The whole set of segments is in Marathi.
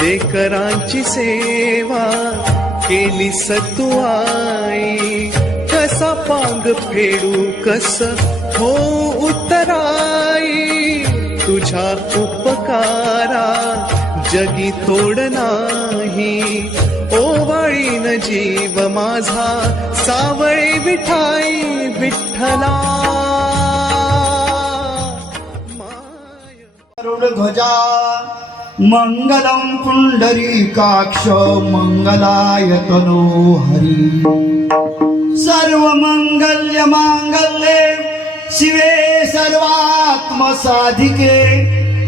लेकरांची सेवा केली सतुआई, कसा पांग फेडू कस हो उतराई, तुझ्या उपकारा जगी तोड नाही, ओवाळीन जीव माझा सावळे विठाई विठ्ठला. ध्वजा मंगलम पुंडरीकाक्ष मंगलाय तनो हरी. सर्व मंगल्य मांगल्ये शिवे सर्वात्म साधिके,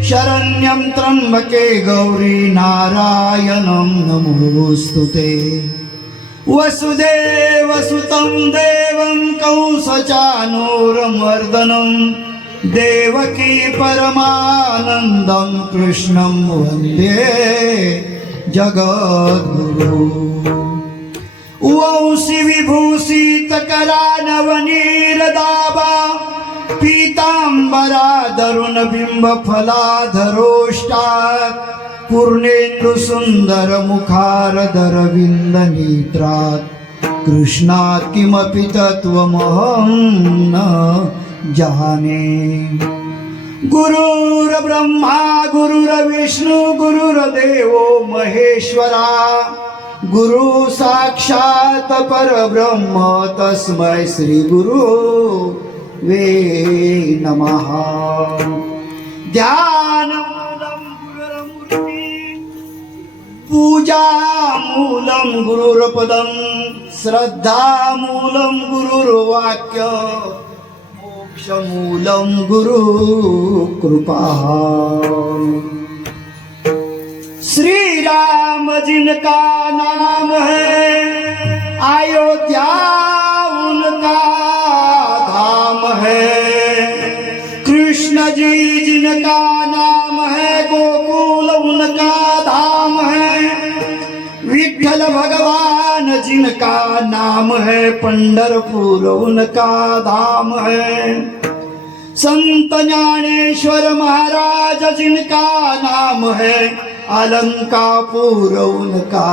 शरण्यं त्र्यंबके गौरी नारायणं नमोस्तुते. वसुदेव सुतं देवं कंसचानूरमर्दनं, देवकी परमानन्दं कृष्णं वन्दे जगद्गुरु. वंशी विभूषितकरा नवनीरदाभा, पीतांबराधरुणबिंबफलाधरोष्टात्, पूर्णेन्दु सुन्दर मुखारधरविन्द नेत्रात्, कृष्णात् किमपि तत्त्वमहं न जाने. गुरुर्ब्रह्मा गुरुर्विष्णु गुरुर्देवो महेश्वरा, गुरु साक्षात् परब्रह्म तस्मै श्री गुरु वे नमः. ध्यानमूलं गुरुर्मूर्ति, पूजामूलं गुरुर्पदं, श्रद्धामूलं गुरुर्वाक्य, मोक्षमूलं गुरु कृपा. श्री राम जिनका नाम है, अयोध्या उनका धाम है. कृष्ण जी जिनका नाम है, गोकुल उनका धाम है. विठ्ठल भगवान जिनका नाम है, पंढरपुर उनका धाम है. संत ज्ञानेश्वर महाराज जिनका नाम है, अलंकापुर उनका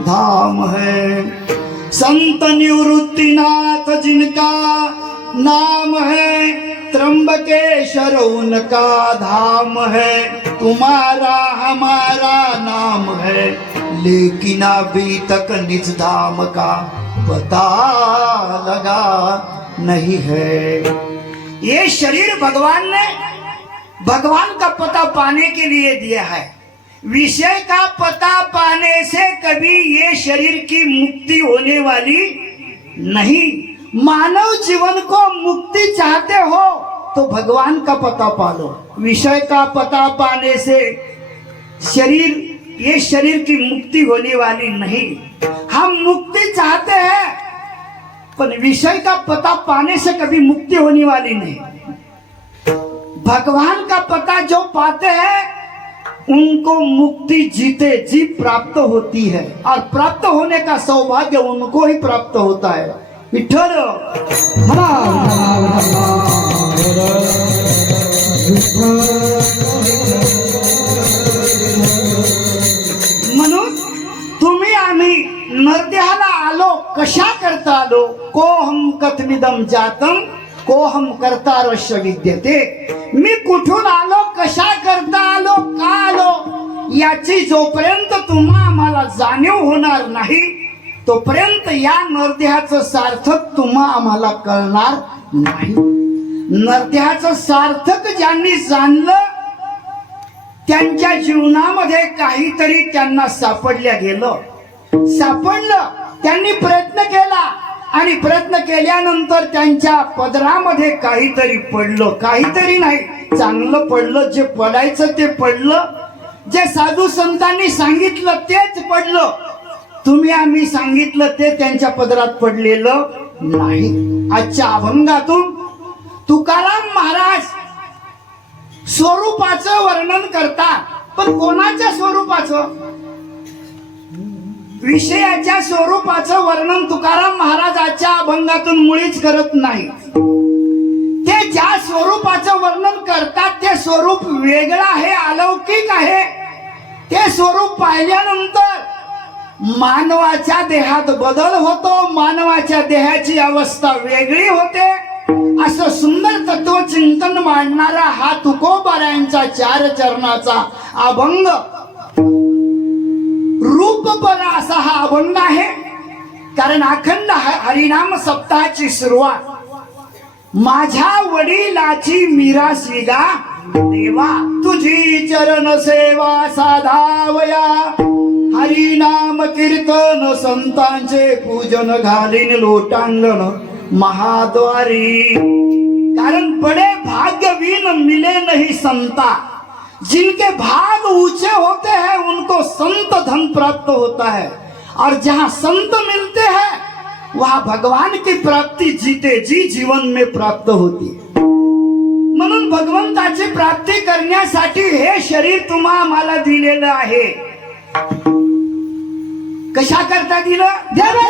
धाम है. संत निवृत्तिनाथ जिनका नाम है, त्र्यंबकेश्वर उनका धाम है. तुम्हारा हमारा नाम है, लेकिन अभी तक निज धाम का पता लगा नहीं है. ये शरीर भगवान का पता पाने के लिए दिया है. विषय का पता पाने से कभी ये शरीर की मुक्ति होने वाली नहीं. मानव जीवन को मुक्ति चाहते हो तो भगवान का पता पालो. विषय का पता पाने से ये शरीर की मुक्ति होने वाली नहीं. हम मुक्ति चाहते हैं पर विषय का पता पाने से कभी मुक्ति होने वाली नहीं. भगवान का पता जो पाते हैं उनको मुक्ति जीते जी प्राप्त होती है, और प्राप्त होने का सौभाग्य उनको ही प्राप्त होता है. विठ्ठल म्हणून तुम्ही आम्ही नरदेहाला आलो कशा करता आलो. कोहम कथमिदम जातम कोहम कर्तारश्च विद्यते. मी कुठून आलो, कशा करता आलो, का आलो याची जोपर्यंत तुम्हा आम्हाला जाणीव होणार नाही तोपर्यंत या नरदेहाचं सार्थक तुम्हा आम्हाला कळणार नाही. नरदेहाचं सार्थक ज्यांनी जाणलं त्यांच्या जीवनामध्ये काहीतरी त्यांना सापडलं. त्यांनी प्रयत्न केला आणि प्रयत्न केल्यानंतर त्यांच्या पदरामध्ये काहीतरी पडलं. काहीतरी नाही, चांगलं पडलं. जे पडायचं ते पडलं. जे साधू संतांनी सांगितलं तेच पडलं. तुम्ही आम्ही सांगितलं ते त्यांच्या पदरात पडलेलं नाही. आजच्या अभंगातून तुकाराम महाराज स्वरूपाचं वर्णन करतात, पण कोणाच्या स्वरूपाचं? विषयाच्या स्वरूपाचं वर्णन तुकाराम महाराज आजच्या अभंगातून मुळीच करत नाही. ते ज्या स्वरूपाचं वर्णन करतात ते स्वरूप वेगळं आहे, अलौकिक आहे. ते स्वरूप पाहिल्यानंतर मानवाच्या देहात बदल होतो, मानवाच्या देहाची अवस्था वेगळी होते. असं सुंदर तत्वचिंतन मांडणारा हा तुकोबारायांचा 4 चरणाचा अभंग, रूपपणा असा हा अभंग आहे. कारण अखंड हरिनाम सप्ताहाची सुरुवात माझ्या वडिलाची मिरासी गा देवा, तुझी चरण सेवा साधावया, हरिनाम कीर्तन संतांचे पूजन घालीन लोटांगण महाद्वारी. कारण बड़े भाग्यवीन मिले नहीं संता, जिनके भाग ऊंचे होते हैं उनको संत धन प्राप्त होता है, और जहां संत मिलते हैं वहां भगवान की प्राप्ति जीते जी जीवन में प्राप्त होती है. म्हणून भगवंताची प्राप्ती करण्यासाठी हे शरीर तुम्हा आम्हाला दिलेलं आहे. कशा करता दिलं? देवे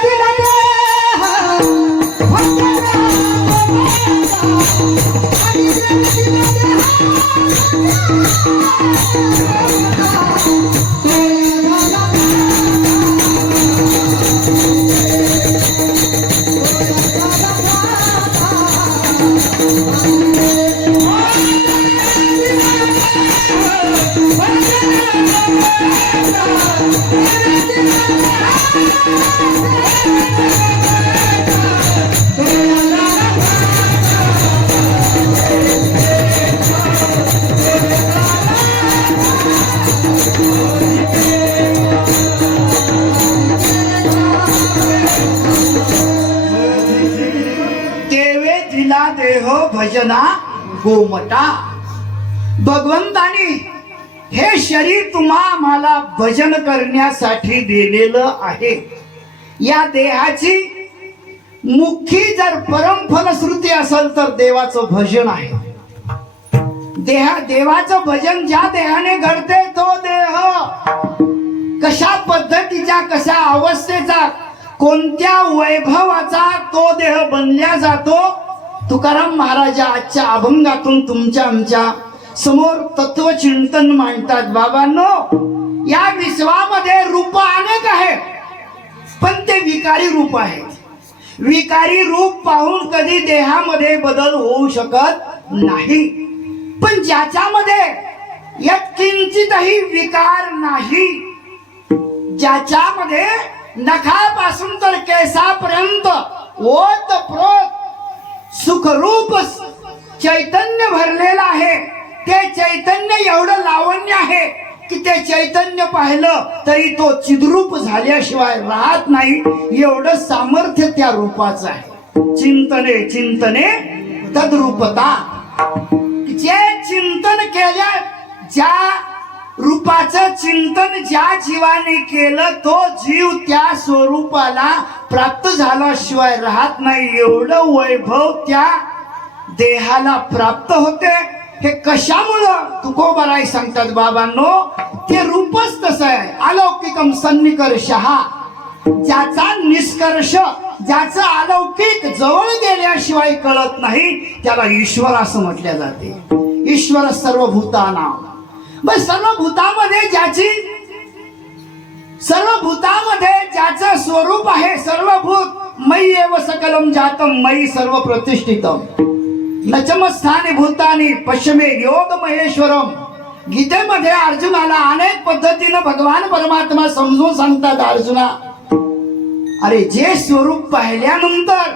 दिला देह भजना गोमटा. भगवंतानी हे शरीर तुम्हा आम्हाला भजन करण्यासाठी दिलेलं आहे. या देहाची मुख्य जर परम फलश्रुती असेल तर देवाचं भजन आहे. देवाचं भजन ज्या देहाने घडते तो देह कशा पद्धतीचा, कशा अवस्थेचा, कोणत्या वैभवाचा तो देह बनल्या जातो. तुकाराम महाराज आजच्या अभंगातून तुमच्या आमच्या समोर तत्वचिंतन मांडतात. बाबांनो, या विश्वामध्ये रूप अनेक आहेत, पण ते विकारी रूप आहेत. विकारी रूप पाहून कधी देहामध्ये बदल होऊ शकत नाही. पण ज्याच्यामध्ये एक किंचितही विकार नाही, ज्याच्यामध्ये नखापासून तर केसापर्यंत ओतप्रोत सुखरूप चैतन्य भरलेलं आहे, ते चैतन्य एवढं लावण्य आहे की ते चैतन्य पाहिलं तरी तो चिद्रूप झाल्याशिवाय राहत नाही. एवढं सामर्थ्य त्या रूपाचं आहे. चिंतने चिंतने तद्रूपता. जे चिंतन केल्या, ज्या रूपाचं चिंतन ज्या जीवाने केलं तो जीव त्या स्वरूपाला प्राप्त झाल्याशिवाय राहत नाही. एवढं वैभव त्या देहाला प्राप्त होते. हे कशामुळं? तुकोबाराय सांगतात बाबांनो, ते रूपच तसं आहे. अलौकिकम सन्निकर्षः, ज्याचा निष्कर्ष, ज्याचं अलौकिक जवळ गेल्याशिवाय कळत नाही त्याला ईश्वर असं म्हटले जाते. ईश्वर सर्वभूतानां. मग सर्वभूतामध्ये ज्याचं स्वरूप आहे, सर्वभूत मयि एव सकलम जातम मयि सर्व प्रतिष्ठितम नचमस्थानी भूतानी पश्चिमे योग महेश्वरम. गीतेमध्ये अर्जुनाला अनेक पद्धतीने भगवान परमात्मा समजून सांगतात. अर्जुना, अरे जे स्वरूप पाहिल्यानंतर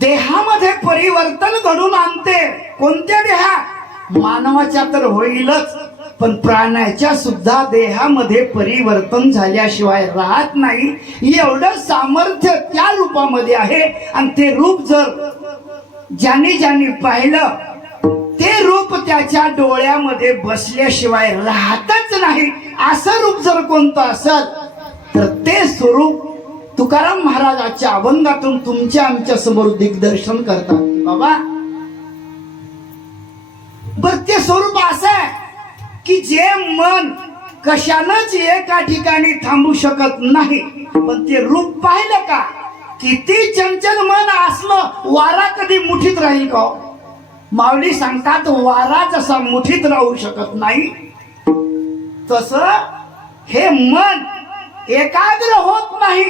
देहामध्ये परिवर्तन घडून आणते. कोणत्या देहात? मानवाच्या तर होईलच, पण प्राण्याच्या सुद्धा देहामध्ये परिवर्तन झाल्याशिवाय राहत नाही. एवढं सामर्थ्य त्या रूपामध्ये आहे. आणि ते रूप जर ज्याने पाहिलं, ते रूप त्याच्या डोळ्यामध्ये बसल्याशिवाय राहतच नाही. असं रूप जर कोणतं असेल तर ते स्वरूप तुकाराम महाराजाच्या अभंगातून तुमच्या आमच्या समोर दिग्दर्शन करतात. बाबा, बर ते स्वरूप असं आहे की जे मन कशानच एका ठिकाणी थांबू शकत नाही. पण ते रूप पाहिलं का, किती चंचल मन असलं, वारा कधी मुठीत राहील का? माऊली सांगतात वारा जसा मुठीत राहू शकत नाही तसं हे मन एकाग्र होत नाही,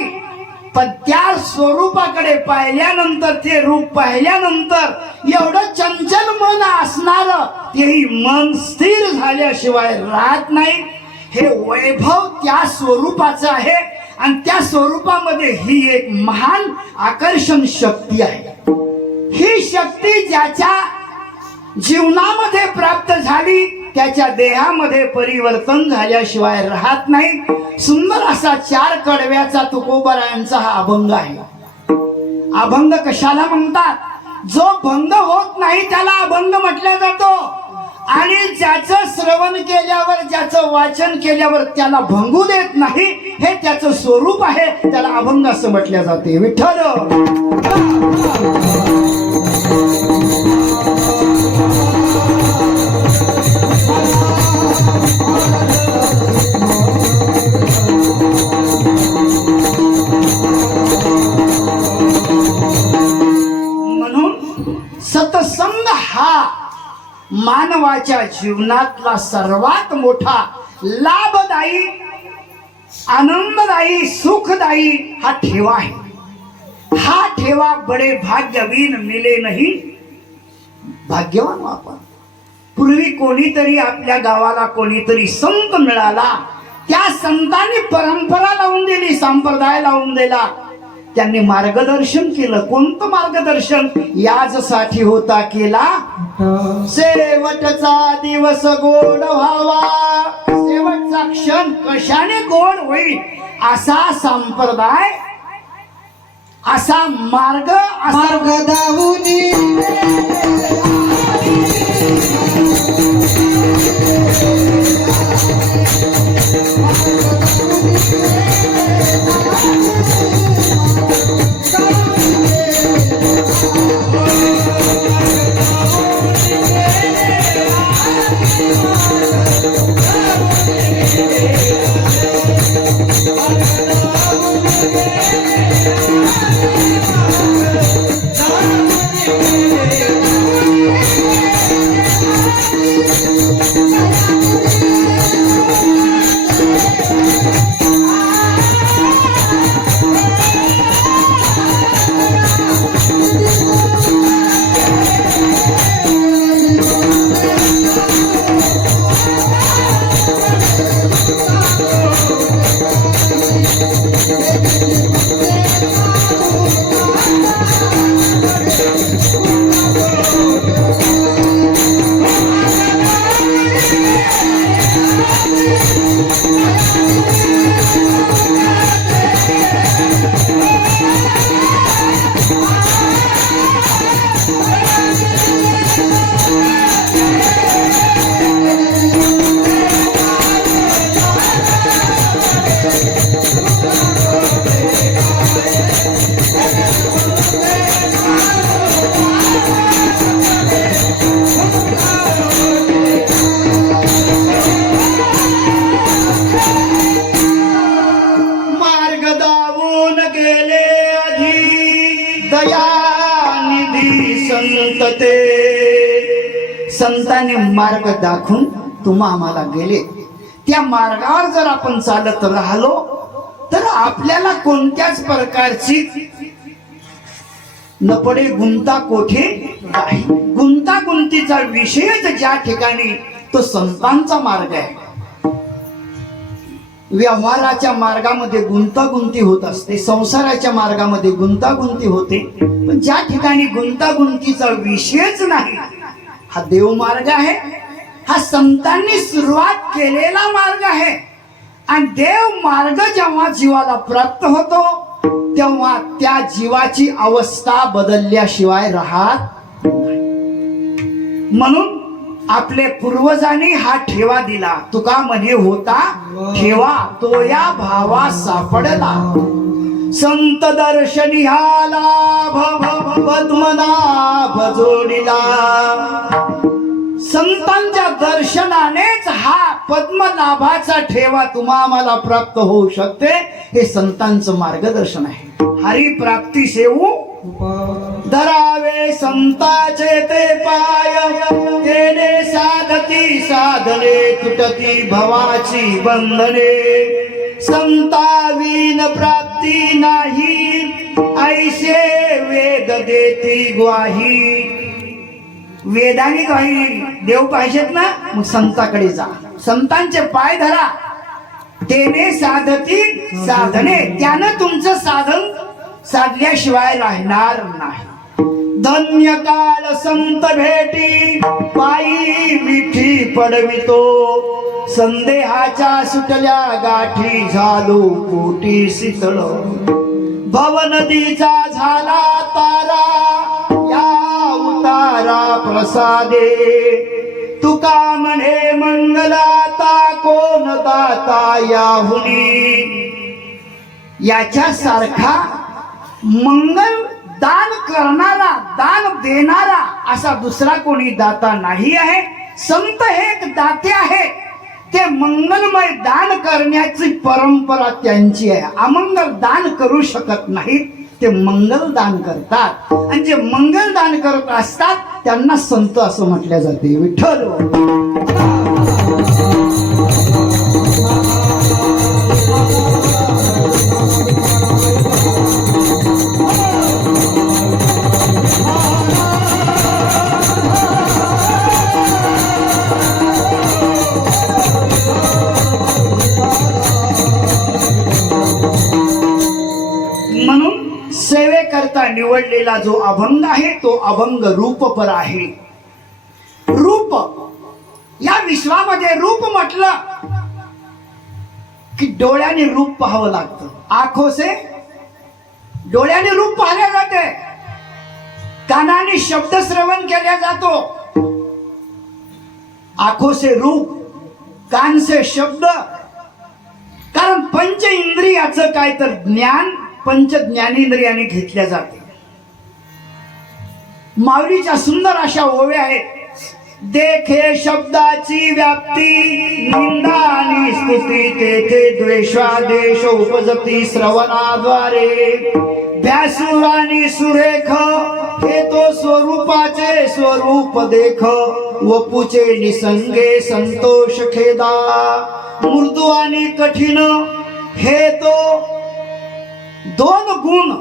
पण त्या स्वरूपाकडे पाहिल्यानंतर, ते रूप पाहिल्यानंतर एवढं चंचल मन असणार तेही मन स्थिर झाल्याशिवाय राहत नाही. हे वैभव त्या स्वरूपाचं आहे आणि त्या स्वरूपामध्ये ही एक महान आकर्षण शक्ती आहे. ही शक्ती ज्याच्या जीवनामध्ये प्राप्त झाली त्याच्या देहामध्ये परिवर्तन झाल्याशिवाय राहत नाही. सुंदर असा 4 कडव्याचा तुकोबरायांचा हा अभंग आहे. अभंग कशाला म्हणतात? जो भंग होत नाही त्याला अभंग म्हटला जातो, आणि ज्याचं श्रवण केल्यावर, ज्याचं वाचन केल्यावर त्याला भंगू देत नाही, हे त्याचं स्वरूप आहे, त्याला अभंग असं म्हटलं जाते. विठ्ठल म्हणून सत्संग हा मानवाच्या जीवनातला सर्वात मोठा लाभदायी, आनंददायी, सुखदायी हा ठेवा आहे. हा ठेवा बडे भाग्यवीन मिले नाही. भाग्यवान आपण. पूर्वी कोणीतरी आपल्या गावाला कोणीतरी संत मिळाला, त्या संतांनी परंपरा लावून दिली, संप्रदाय लावून दिला, त्यांनी मार्गदर्शन केलं. कोणतं मार्गदर्शन? याचसाठी होता केला शेवटचा दिवस गोड व्हावा. शेवटचा क्षण कशाने गोड होईल असा संप्रदाय, असा मार्ग दावूनी संतांनी मार्ग दाखवून तुम्हा आम्हाला गेले. त्या मार्गावर जर आपण चालत राहिलो तर आपल्याला कोणत्याच प्रकारची न पडे गुंता कोठे नाही. गुंतागुंतीचा विषयच ज्या ठिकाणी तो संतांचा मार्ग आहे. व्यवहाराच्या मार्गामध्ये गुंतागुंती होत असते, संसाराच्या मार्गामध्ये गुंतागुंती होते, पण ज्या ठिकाणी गुंतागुंतीचा विषयच नाही हा देव मार्ग आहे. हा संतांनी सुरुवात केलेला मार्ग आहे. आणि देव मार्ग जेव्हा जीवाला प्राप्त होतो तेव्हा त्या जीवाची अवस्था बदलल्याशिवाय राहत नाही. म्हणून आपले पूर्वजांनी हा ठेवा दिला. तुका म्हणे होता ठेवा तो या भावा सापडला. संत दर्शनी आला पद्मनाभ जोडीला. संतांच्या दर्शनानेच हा पद्मनाभाचा ठेवा तुम्हा आम्हाला प्राप्त होऊ शकते. हे संतांचं मार्गदर्शन आहे. हरी प्राप्ती सेवू धरावे संताचे ते पाय, केले साधती साधने, तुटती भवाची बंधने, संतावीन प्राप्ती नाही, ऐसे वेद देती ग्वाही. वेदाने ग्वाही देव पाहिजेत ना, मग संताकडे जा, संतांचे पाय धरा, तेने साधती साधने, त्यानं तुमचं साधन साधल्याशिवाय राहणार नाही. धन्य काळ संत भेटी, पायी विठी पडवितो, संदेहाच्या सुटल्या गाठी, झालो कोटी शीतळ. भव नदीचा झाला तारा, या उतारा प्रसादे, तुका म्हणे मंगलाता, कोण दाता याहुनी. याच्या सारखा मंगल दान करणारा, दान देणारा असा दुसरा कोणी दाता नाही आहे. संत हे एक दाते आहेत, ते मंगलमय दान करण्याची परंपरा त्यांची आहे. अमंगल दान करू शकत नाहीत, ते मंगल दान करतात, आणि जे मंगल दान करत असतात त्यांना संत असं म्हटलं जाते. विठ्ठल म्हणून सेवेकरता निवडलेला जो अभंग आहे तो अभंग रूपपर आहे. रूप या विश्वामध्ये रूप म्हटलं की डोळ्याने रूप पाहावं लागतं. आंखों से डोळ्याने रूप पाहिले जाते, कानाने शब्द श्रवण केला जातो. आंखों से रूप, कान से शब्द, कारण पंच इंद्रियाचं काय तर ज्ञान पंच ज्ञानेंद्रियाने घेतल्या जाते. माऊलीच्या सुंदर अशा ओव्या आहेत. देखे शब्दाची व्याप्ती, निंदा आणि स्तुती, तेथे द्वेषादेश उपजती श्रवणाद्वारे. भ्यासूर आणि सुरेख, हे तो स्वरूपाचे स्वरूप देख, वपुचे निसंगे संतोष खेदा. मृदू आणि कठीण, हे तो दोन गुण,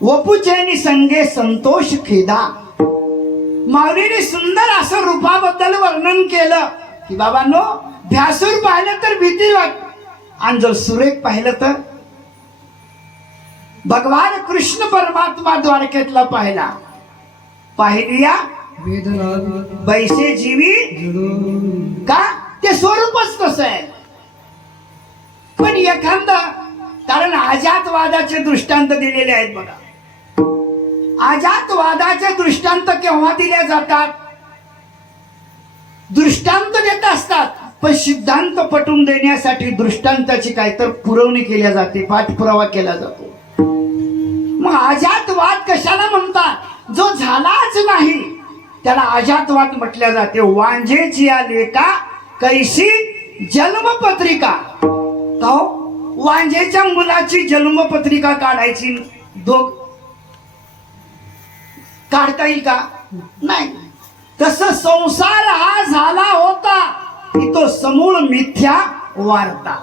वपुचे निसंगे संतोष खेदा. माऊलीने सुंदर असं रूपाबद्दल वर्णन केलं की बाबांनो, भ्यासूर पाहिलं तर भीती वाट, आणि जर सुरेख पाहिलं तर भगवान कृष्ण परमात्मा द्वारकेतला पाहिला. पाहिलिया बैसे जीवी, का ते स्वरूपच तसं आहे. पण एखादा, कारण अजातवादाचे दृष्टांत दिलेले आहेत बघा. अजातवादाचे दृष्टांत केव्हा दिले जातात? दृष्टांत देत असतात, पण सिद्धांत पटवून देण्यासाठी दृष्टांताची काहीतर पुरवणी केल्या जाते, पाठपुरावा केला जातो. मग अजातवाद कशाला म्हणतात? जो झालाच नाही त्याला अजातवाद म्हटल्या जाते. वांझेची या लेका कैसी जन्मपत्रिका. तो वांझेच्या मुलाची जन्मपत्रिका काढायची, काढता येईल का? नाही. तसं संसार हा झाला होता की तो समूळ मिथ्या वार्ता.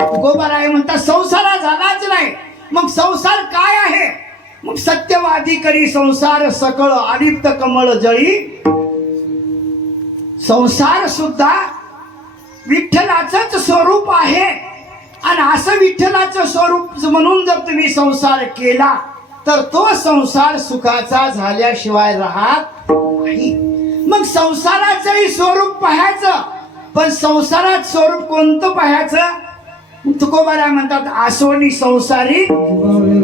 गोबाराय म्हणतात संसार हा झालाच नाही. मग संसार काय आहे? मग सत्यवादी करी संसार सकळ, आदित्य कमळ जळी. संसार सुद्धा विठ्ठलाचंच स्वरूप आहे, आणि असं विठ्ठलाचं स्वरूप म्हणून जर तुम्ही संसार केला तर तो संसार सुखाचा झाल्याशिवाय राहत नाही. मग संसाराचंही स्वरूप पाहायचं, पण संसारात स्वरूप कोणतं पाहायचं? तुकोबारा म्हणतात आसोनी संसारी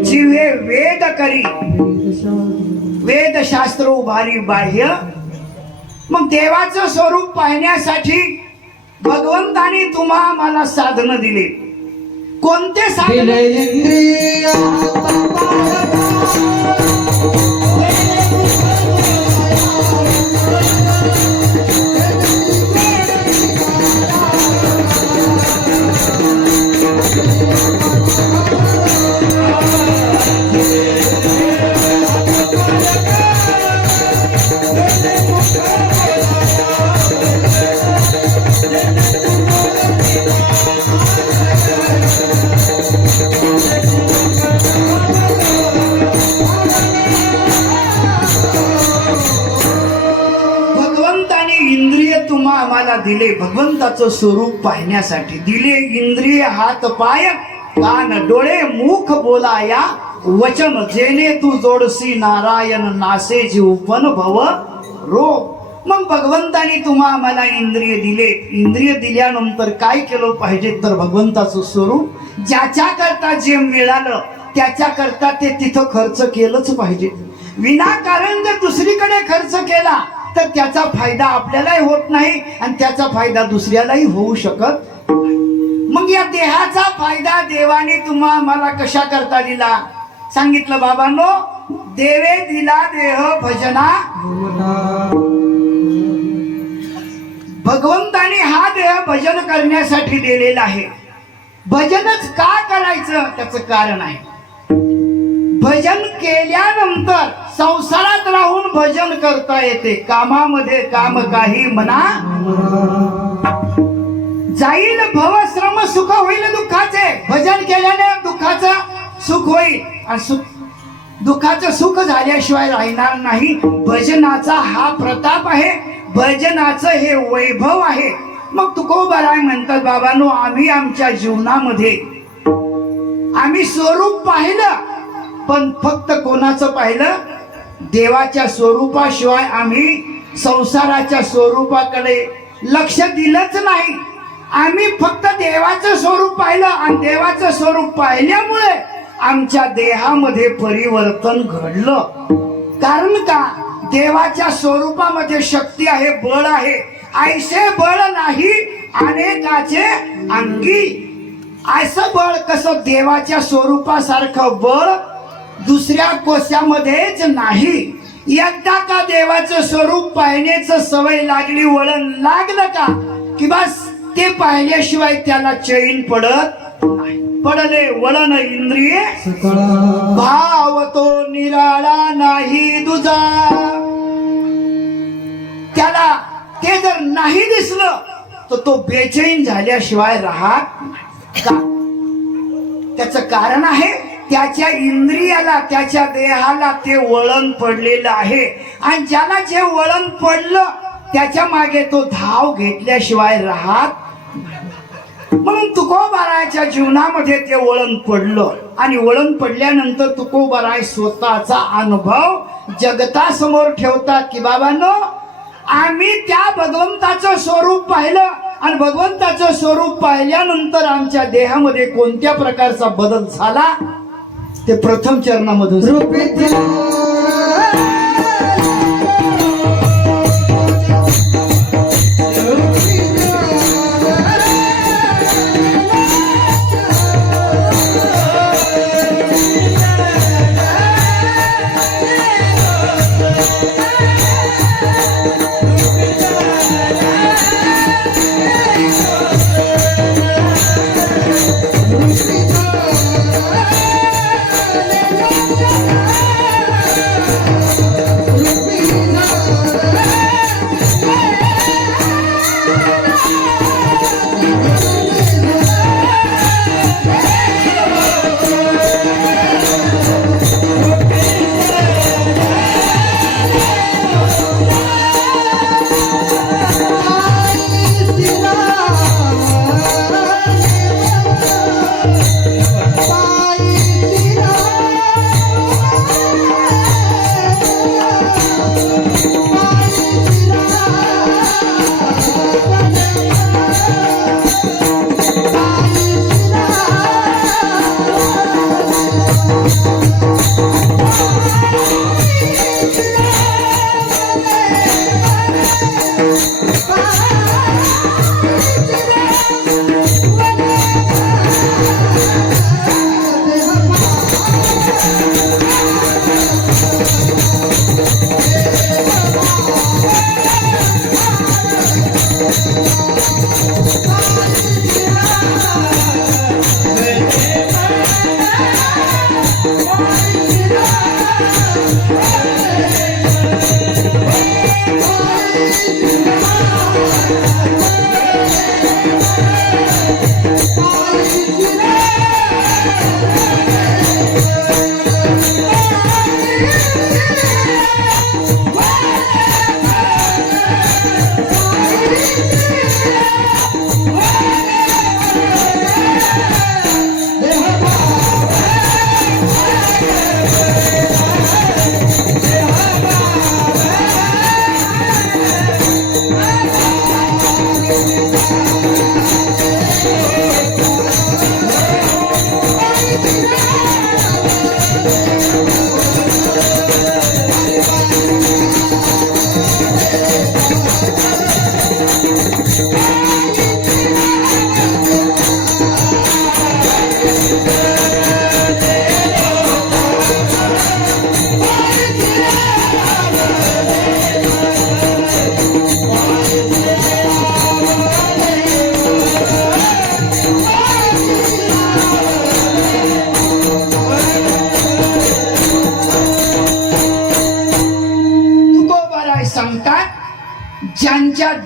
जिवे वेद करी, वेदशास्त्र उभारी बाह्य. मग देवाचं स्वरूप पाहण्यासाठी भगवंतानी तुम्हा मला साधन दिले. कोणते साधन? भगवंताने इंद्रिय तुम्हा आम्हाला दिले, भगवंताचं स्वरूप पाहण्यासाठी दिले. इंद्रिय हात पाय कान डोळे मुख बोलाया वचन, जेणे तू जोडसी नारायण नासे जीवपन भव रोग. मग भगवंताने तुम्हा आम्हाला इंद्रिय दिले. इंद्रिय दिल्यानंतर काय केलं पाहिजे तर भगवंताचं स्वरूप ज्याच्या करता जे मिळालं त्याच्या करता ते तिथं खर्च केलंच पाहिजे. विनाकारण जर दुसरीकडे खर्च केला तर त्याचा फायदा आपल्यालाही होत नाही आणि त्याचा फायदा दुसऱ्यालाही होऊ शकत. मग या देहाचा फायदा देवाने तुम्हा आम्हाला कशा करता दिला सांगितलं बाबांनो. देवे दिला देह भजना, भगवंताने हा देह भजन करण्यासाठी दिलेला आहे. भजनच का करायचं त्याचं कारण आहे. भजन केल्यानंतर संसारात राहून भजन करता येते. कामामध्ये काम काही म्हणा जाईल, भवश्रम सुख होईल दुःखाचे. भजन केल्याने दुःखाचं सुख होईल आणि दुःखाचं सुख झाल्याशिवाय राहणार नाही. भजनाचा हा प्रताप आहे, भजनाचं हे वैभव आहे. मग तुकोबाराय म्हणतात बाबांनो, आम्ही आमच्या जीवनामध्ये आम्ही स्वरूप पाहिलं, पण फक्त कोणाचं पाहिलं? देवाच्या स्वरूपाशिवाय आम्ही संसाराच्या स्वरूपाकडे लक्ष दिलंच नाही. आम्ही फक्त देवाचं स्वरूप पाहिलं आणि देवाचं स्वरूप पाहिल्यामुळे आमच्या देहामध्ये परिवर्तन घडलं. कारण का? देवाच्या स्वरूपामध्ये शक्ती आहे, बळ आहे. ऐसे बळ नाही अनेकाचे अंगी. असं बळ कसं? देवाच्या स्वरूपासारखं बळ दुसऱ्या कोशामध्येच नाही. एकदा का देवाचं स्वरूप पाहण्याचं सवय लागली, वळण लागलं का की बस ते पाहिल्याशिवाय त्याला चैन पडत नाही. पडले वळण इंद्रिये भाव तो निराळा नाही दुजा. त्याला ते जर नाही दिसलं तर तो बेचैन झाल्याशिवाय राहत का? त्याचं कारण आहे त्याच्या इंद्रियाला, त्याच्या देहाला ते वळण पडलेलं आहे. आणि ज्याला जे वळण पडलं त्याच्या मागे तो धाव घेतल्याशिवाय राहत. म्हणून तुकोबारायच्या जीवनामध्ये ते वळण पडलं आणि वळण पडल्यानंतर तुकोबाराय स्वतःचा अनुभव जगतासमोर ठेवतात की बाबांनो, आम्ही त्या भगवंताचं स्वरूप पाहिलं आणि भगवंताचं स्वरूप पाहिल्यानंतर आमच्या देहामध्ये कोणत्या प्रकारचा बदल झाला ते प्रथम चरणामधून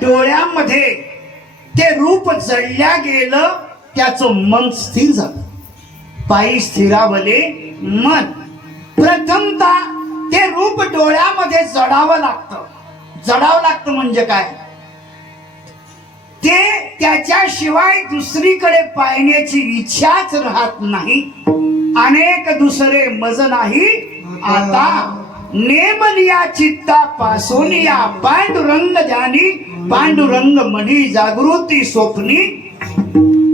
डोळ्यामध्ये ते रूप जळल्या गेलं, त्याचं मन स्थिर झालं. पायी स्थिरावले मन. प्रथमतः ते रूप डोळ्यामध्ये जडावं लागतं. जडावं लागतं म्हणजे काय? ते त्याच्याशिवाय दुसरीकडे पाहण्याची इच्छाच राहत नाही. अनेक दुसरे मज नाही आता, नेमलिया चित्ता पासून या पांडुरंग ध्यानी, पांडुरंग मनी जागृती स्वप्नी.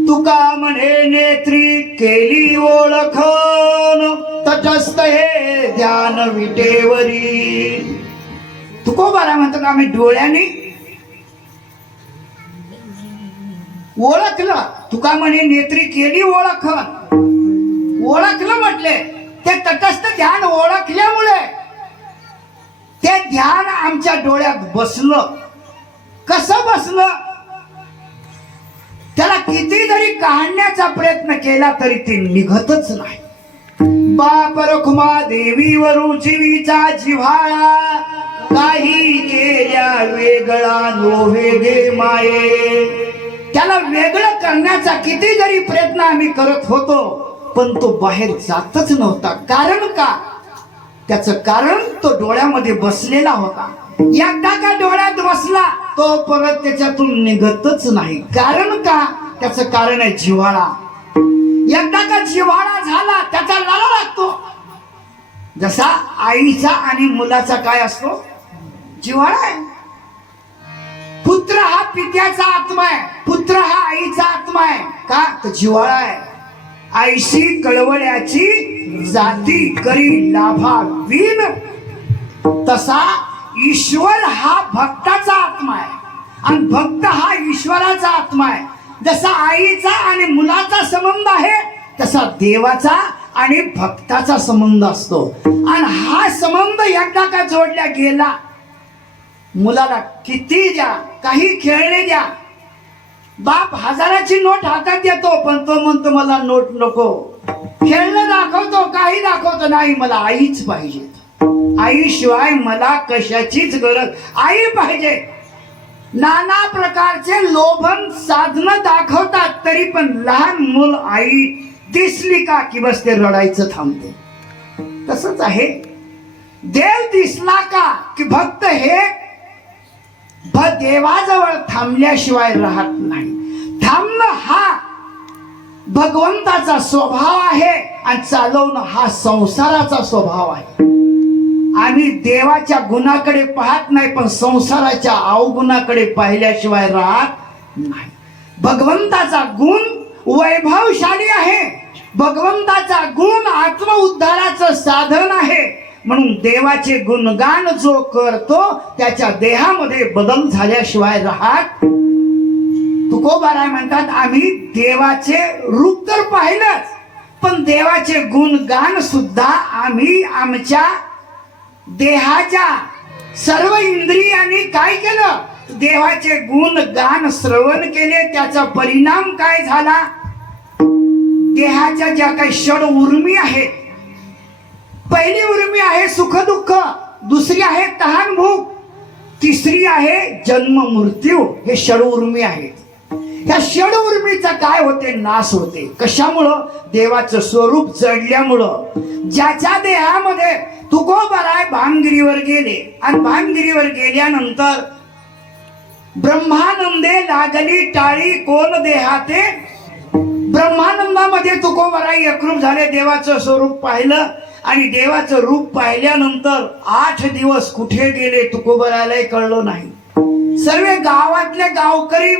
तुका म्हणे नेत्री केली ओळखन, तटस्थ हे ध्यान विटेवरी. तुकोबारा म्हणतात आम्ही डोळ्याने ओळखलं. तुका म्हणे नेत्री केली ओळखन. ओळखलं म्हटले ते तटस्थ ध्यान ओळखल्यामुळे ते ध्यान आमच्या डोळ्यात बसलं. कसं बसलं? त्याला किती जरी काढण्याचा प्रयत्न केला तरी ते निघतच नाही. बाप रखुमा देवीवरू जीवीचा जिव्हाळा, काही केल्या वेगळा नो वेगे माये. त्याला वेगळं करण्याचा किती जरी प्रयत्न आम्ही करत होतो, पण तो बाहेर जातच नव्हता. कारण का? त्याचं कारण तो डोळ्यामध्ये बसलेला होता. एकदा का डोळ्यात बसला तो परत त्याच्यातून निघतच नाही. कारण का? त्याचं कारण आहे जिव्हाळा. एकदा का जिव्हाळा झाला त्याचा लाला लागतो. जसा आईचा आणि मुलाचा काय असतो? जिव्हाळा आहे. पुत्र हा पित्याचा आत्मा आहे, पुत्र हा आईचा आत्मा आहे. का? तर जिव्हाळा आहे. आईशी कळवळ्याची जाती करी लाभा विन, तसा ईश्वर हा भक्ताचा आत्मा आहे आणि भक्त हा ईश्वराचा आत्मा आहे. जसा आईचा आणि मुलाचा संबंध आहे तसा देवाचा आणि भक्ताचा संबंध असतो. आणि हा संबंध एकदा का जोडला गेला, मुलाला किती द्या, काही खेळणे द्या. बाप 1000ची नोट हातात देतो पण तो म्हणतो मला नोट नको. खेळणं दाखवतो, काही दाखवतो, नाही मला आईच पाहिजे. आईशिवाय मला कशाचीच गरज, आई पाहिजे. नाना प्रकारचे लोभन साधनं दाखवतात तरी पण लहान मूल आई दिसली का की बस ते रडायचं थांबते. तसंच आहे. देव दिसला का की भक्त हे देवाजवळ थांबल्याशिवाय राहत नाही. थांबणं हा भगवंताचा स्वभाव आहे आणि चालवणं हा संसाराचा स्वभाव आहे. आम्ही देवाच्या गुणाकडे पाहत नाही पण संसाराच्या अवगुणाकडे पाहिल्याशिवाय राहत नाही. भगवंताचा गुण वैभवशाली आहे. भगवंताचा गुण आत्मउद्धाराचं साधन आहे. म्हणून देवाचे गुणगान जो करतो त्याच्या देहामध्ये बदल झाल्याशिवाय राहत. तुकोबाराय म्हणतात आम्ही देवाचे रूप तर पाहिलंच पण देवाचे गुणगान सुद्धा आम्ही आमच्या देहाच्या सर्व इंद्रियांनी काय केलं? देवाचे गुणगान श्रवण केले. त्याचा परिणाम काय झाला? देहाच्या ज्या काही षड उर्मी आहेत, पहिली उर्मी आहे सुख दुःख, दुसरी आहे तहान भूक, तिसरी आहे जन्म मृत्यू. हे षड उर्मी आहेत. ह्या षड उर्मीचा काय होते? नाश होते. कशामुळं? देवाचं स्वरूप जडल्यामुळं. ज्याच्या देहामध्ये तुकोबाराय भामगिरीवर गेले आणि भामगिरीवर गेल्यानंतर ब्रह्मानंदे लागली टाळी कोण देहाते. ब्रह्मानंदामध्ये तुकोबाराय एकरूप झाले. देवाचं स्वरूप पाहिलं आणि देवाचं रूप पाहिल्यानंतर 8 दिवस कुठे गेले तुकोबारायलाही कळलं नाही. सर्व गावातले गावकरी,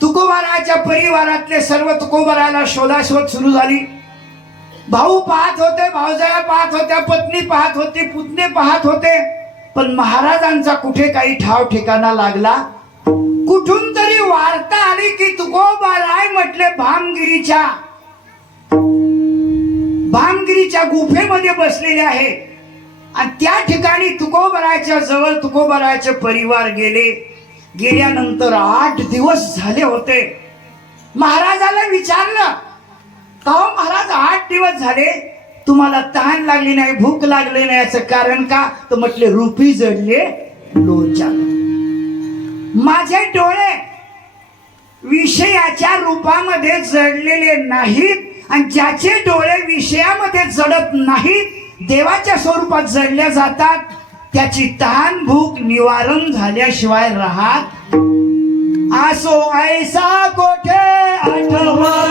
तुकोबारायच्या परिवारातले सर्व तुकोबारायला शोधाशोध सुरू झाली. भाऊ पाहत होते, भावजाया पाहत होत्या, पत्नी पाहत होती, पुतणे पाहत होते, पण महाराजांचा कुठे काही ठाव ठिकाणा लागला. कुठून तरी वार्ता आली की तुकोबाराय म्हटले भामगिरीच्या गुफेमध्ये बसलेले आहे आणि त्या ठिकाणी तुकोबारायच्या जवळ तुकोबारायचे परिवार गेले. गेल्यानंतर 8 दिवस झाले होते. महाराजाला विचारलं, का महाराज 8 दिवस झाले तुम्हाला तहान लागली नाही, भूक लागली नाही, याचं कारण का? तर म्हटले रूपी जडले लोचा. माझे डोळे विषयाच्या रूपामध्ये जडलेले नाहीत आणि ज्याचे डोळे विषयामध्ये जडत नाहीत देवाच्या स्वरूपात जडल्या जातात त्याची तहान भूक निवारण झाल्याशिवाय राहत आसो ऐसा कोठे आठवत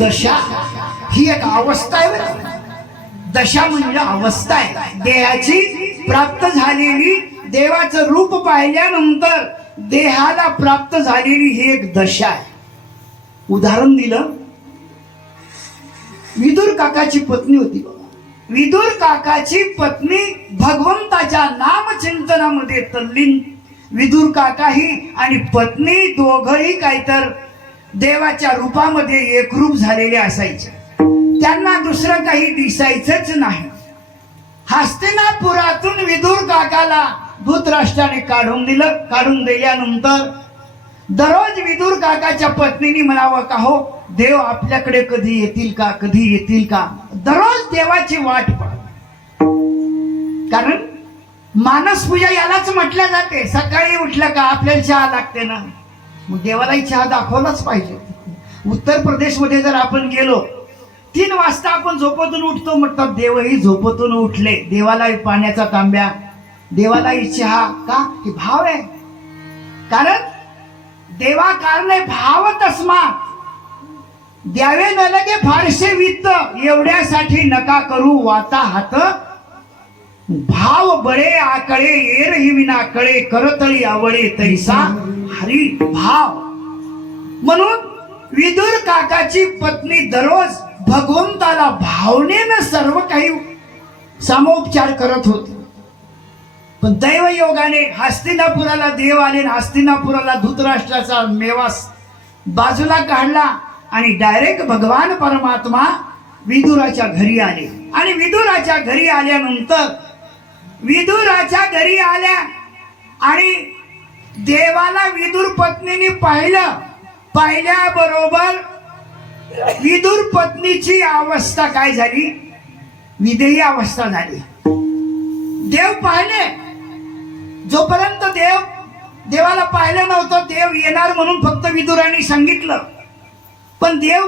दशा ही एक अवस्था आहे बरं. दशा म्हणजे अवस्था आहे देहाची प्राप्त झालेली देवाचं रूप पाहिल्यानंतर देहाला प्राप्त झालेली ही एक दशा आहे. उदाहरण दिलं विदुर काकाची पत्नी होती बघा. विदुर काकाची पत्नी भगवंताच्या नामचिंतनामध्ये तल्लीन. विदुर काकाही आणि पत्नी दोघही काहीतर देवाच्या रूपामध्ये एकरूप झालेले असायचे. त्यांना दुसरं काही दिसायचंच नाही. हस्तिनापुरातून विदुर काकाला धृतराष्ट्राने काढून दिलं. काढून दिल्यानंतर दररोज विदुर काकाच्या पत्नीने म्हणावं का हो देव आपल्याकडे कधी येतील का कधी येतील का. दररोज देवाची वाट पाहत. कारण मानस पूजा यालाच म्हटल्या जाते. सकाळी उठलं का आपल्याला चहा लागते ना मग देवालाही चहा दाखवलाच पाहिजे. उत्तर प्रदेशमध्ये जर आपण गेलो 3 वाजता आपण झोपेतून उठतो म्हणतात देवही झोपेतून उठले. देवालाही पाण्याचा तांब्या देवालाही चहा का हे भाव आहे. कारण देवा कारणे भाव तस्मात द्यावे न लगे फारसे वित्त एवढ्यासाठी नका करू वाता हात भाव बळे आकळे येरही विना कळे करतळी आवळे तैसा हरी भाव. म्हणून विदुर काकाची पत्नी दररोज भगवंताला भावनेनं सर्व काही सामोपचार करत होते. पण दैवयोगाने हस्तिनापुराला देव आले. हस्तिनापुराला धृतराष्ट्राचा मेवास बाजूला काढला आणि डायरेक्ट भगवान परमात्मा विदुराच्या घरी आले. आणि विदुराच्या घरी आल्यानंतर विदुराच्या घरी आल्या आणि देवाला विदुर पत्नीने पाहिलं. पाहिल्याबरोबर विदुर पत्नीची अवस्था काय झाली विदेही अवस्था झाली. देव पाहिले. जोपर्यंत देवाला पाहिलं नव्हतं देव येणार म्हणून फक्त विदुराने सांगितलं. पण देव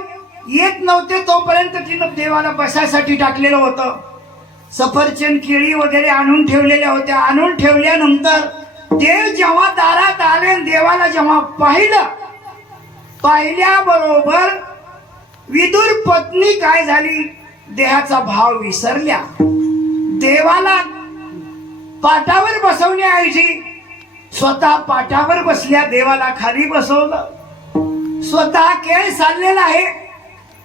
येत नव्हते तोपर्यंत तिनं देवाला बसायसाठी टाकलेलं होतं. सफरचंद केळी वगैरे आणून ठेवलेल्या होत्या. आणून ठेवल्यानंतर देव जेव्हा दारात आले देवाला जेव्हा पाहिलं पाहिल्याबरोबर विदुर पत्नी काय झाली देहाचा भाव विसरल्या. देवाला पाटावर बसवण्याऐवजी स्वतः पाटावर बसल्या. देवाला खाली बसवलं. स्वतः केळ चाललेला आहे.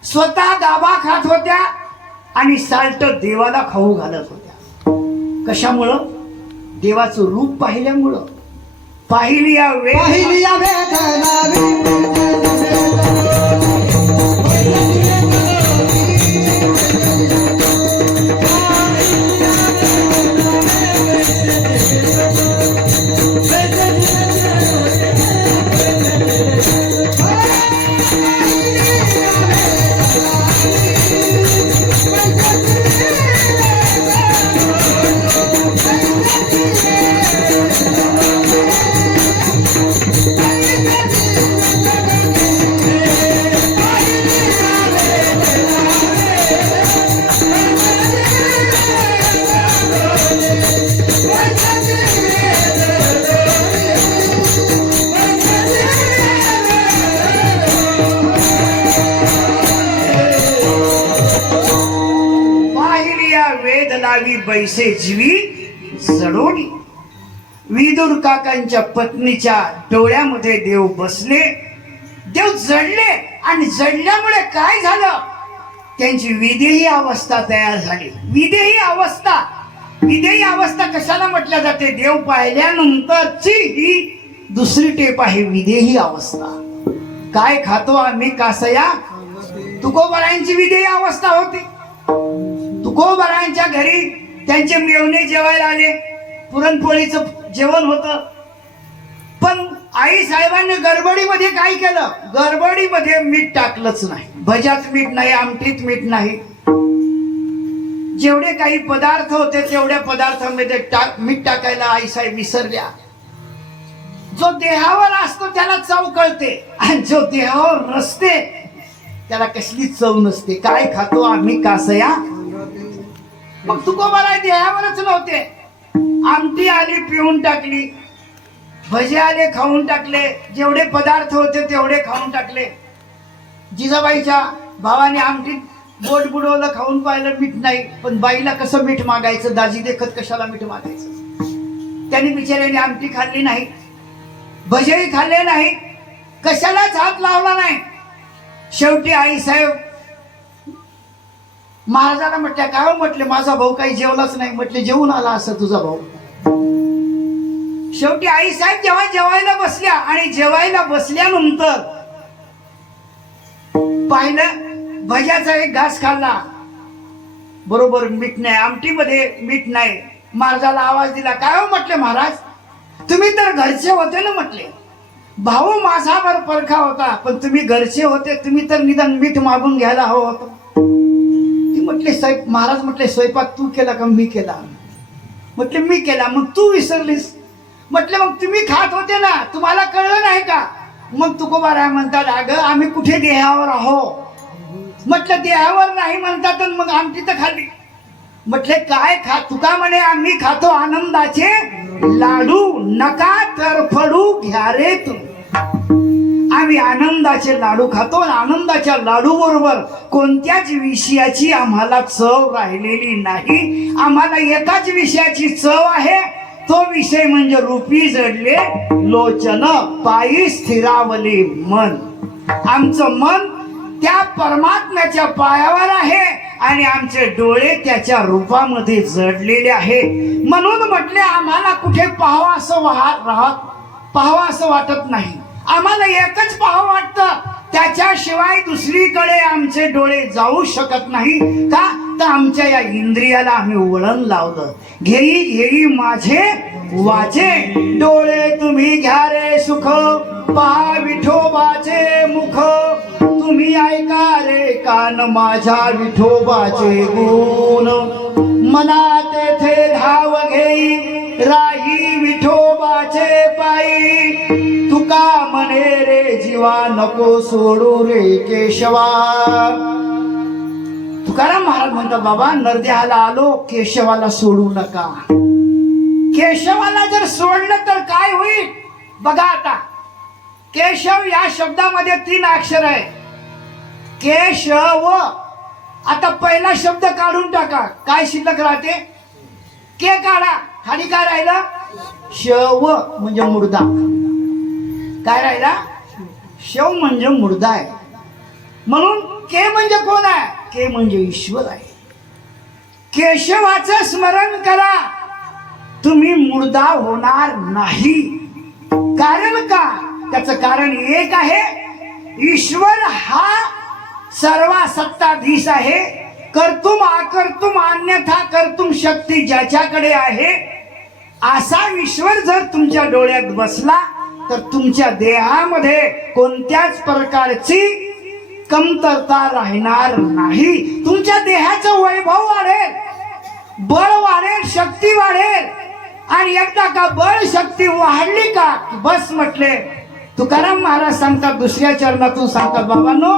स्वतः गाभा खात होत्या आणि साल्ट देवाला खाऊ घालत होत्या. कशामुळं देवाचं रूप पाहिल्यामुळं. पाहिली या बैसे जीवी जडोनी. विदुर काकांच्या पत्नीच्या डोळ्यामध्ये देव बसले, देव जडले आणि जडल्यामुळे काय झालं, त्यांची विदेही अवस्था तयार झाली. विदेही अवस्था कशाला म्हटल्या जाते, देव पाहिल्यानंतरची ही दुसरी टेप आहे विदेही अवस्था. काय खातो आम्ही कासया, तुकोबरायांची विदेही अवस्था होती. तुकोबरायांच्या घरी त्यांचे मेवणे जेवायला आले, पुरणपोळीचं जेवण होतं. पण आई साहेबांनी गडबडीमध्ये काय केलं, गडबडीमध्ये मीठ टाकलंच नाही. भज्यात मीठ नाही, आमटीत मीठ नाही. जेवढे काही पदार्थ होते तेवढ्या पदार्थांमध्ये मीठ टाकायला आई साहेब विसरल्या. जो देहावर असतो त्याला चव कळते आणि जो देहावर नसते त्याला कसली चव नसते. काय खातो आम्ही कासया. मग तुकोबाराय देहावरच नव्हते. आमटी आली पिऊन टाकली, भजे आले खाऊन टाकले, जेवढे पदार्थ होते तेवढे खाऊन टाकले. जिजाबाईच्या भावाने आमटीत बोट बुडवलं, खाऊन पाहिलं, मीठ नाही. पण बाईला कसं मीठ मागायचं, दाजी देखत कशाला मीठ मागायचं. त्यांनी बिचाऱ्याने आमटी खाल्ली नाही, भजेही खाल्ले नाही, कशालाच हात लावला नाही. शेवटी आई साहेब महाराजाला म्हटल्या, काय म्हटले माझा भाऊ काही जेवलाच नाही. म्हटले जेवून आला असं तुझा भाऊ. शेवटी आई साहेब जेव्हा जेवायला बसल्या आणि जेवायला बसल्यानंतर पाहिलं भज्याचा एक घास खाल्ला, बरोबर मीठ नाही, आमटीमध्ये मीठ नाही. महाराजाला आवाज दिला, काय हो म्हटले महाराज, तुम्ही तर घरचे होते ना. म्हटले भाऊ माझा बर परखा होता, पण तुम्ही घरचे होते, तुम्ही तर निदान मीठ मागून घ्यायला हवं होतं. म्हटले साहेब, महाराज म्हटले स्वयंपाक तू केला का मी केला. म्हटले मी केला. मग तू विसरलीस. म्हटले मग तुम्ही खात होते ना, तुम्हाला कळलं नाही का. मग तुकोबाराय म्हणतात, अगं आम्ही कुठे देहावर आहो. म्हटलं देहावर नाही म्हणतात, मग आमटी तर खाल्ली. म्हटले काय खा, तुका म्हणे आम्ही खातो आनंदाचे लाडू, नका तरफडू घ्या रे तू. आम्ही आनंदाचे लाडू खातो, आनंदाच्या लाडू बरोबर कोणत्याच विषयाची आम्हाला चव राहिलेली नाही. आम्हाला एकाच विषयाची चव आहे, तो विषय म्हणजे रूपी जडले लोचन, पायी स्थिरावले मन. आमचं मन त्या परमात्म्याच्या पायावर आहे आणि आमचे डोळे त्याच्या रूपामध्ये जडलेले आहे. म्हणून म्हटले आम्हाला कुठे पाहावं असं वाटत नाही. आम्हाला एकच पाहावं वाटतं, त्याच्याशिवाय दुसरीकडे आमचे डोळे जाऊ शकत नाही. का तर आमच्या या इंद्रियाला आम्ही वळण लावलं. घेई घेई माझे वाचे, डोळे तुम्ही घ्या रे सुख, पहा विठोबाचे मुख. तुम्ही ऐका रे कान माझ्या विठोबाचे गुण. मना तेथे धाव घेई राही विठोबाचे पायी. तुका म्हणे रे जीवा नको सोडू रे केशवा. तुकाराम महाराज म्हणतात, बाबा नरदेहाला आलो, केशवाला सोडू नका. केशवाला जर सोडलं तर काय होईल बघा. आता केशव या शब्दामध्ये 3 अक्षर आहे. केशव. आता पहिला शब्द काढून टाका, काय शिल्लक राहते, के काढा, खाली काय राहिला, शव म्हणजे मुर्दा. काय राहिला, शव म्हणजे मुर्दा आहे. म्हणून के म्हणजे कोण आहे, के म्हणजे ईश्वर आहे. केशवाचं स्मरण करा, तुम्ही मुर्दा होणार नाही. कारण का, त्याचं कारण एक आहे, ईश्वर हा सर्वा सत्ताधीश आहे. कर्तुम अकर्तुम अन्यथा कर्तुम शक्ती ज्याच्याकडे आहे, असा ईश्वर जर तुमच्या डोळ्यात बसला तर तुमच्या देहामध्ये कोणत्याच प्रकारची कमतरता राहणार नाही. तुमच्या देहाचं वैभव वाढेल, बळ वाढेल, शक्ती वाढेल. आणि एकदा का बळ शक्ती वाढली का बस म्हटले. तुकाराम महाराज सांगतात, दुसऱ्या चरणातून सांगतात, बाबांनो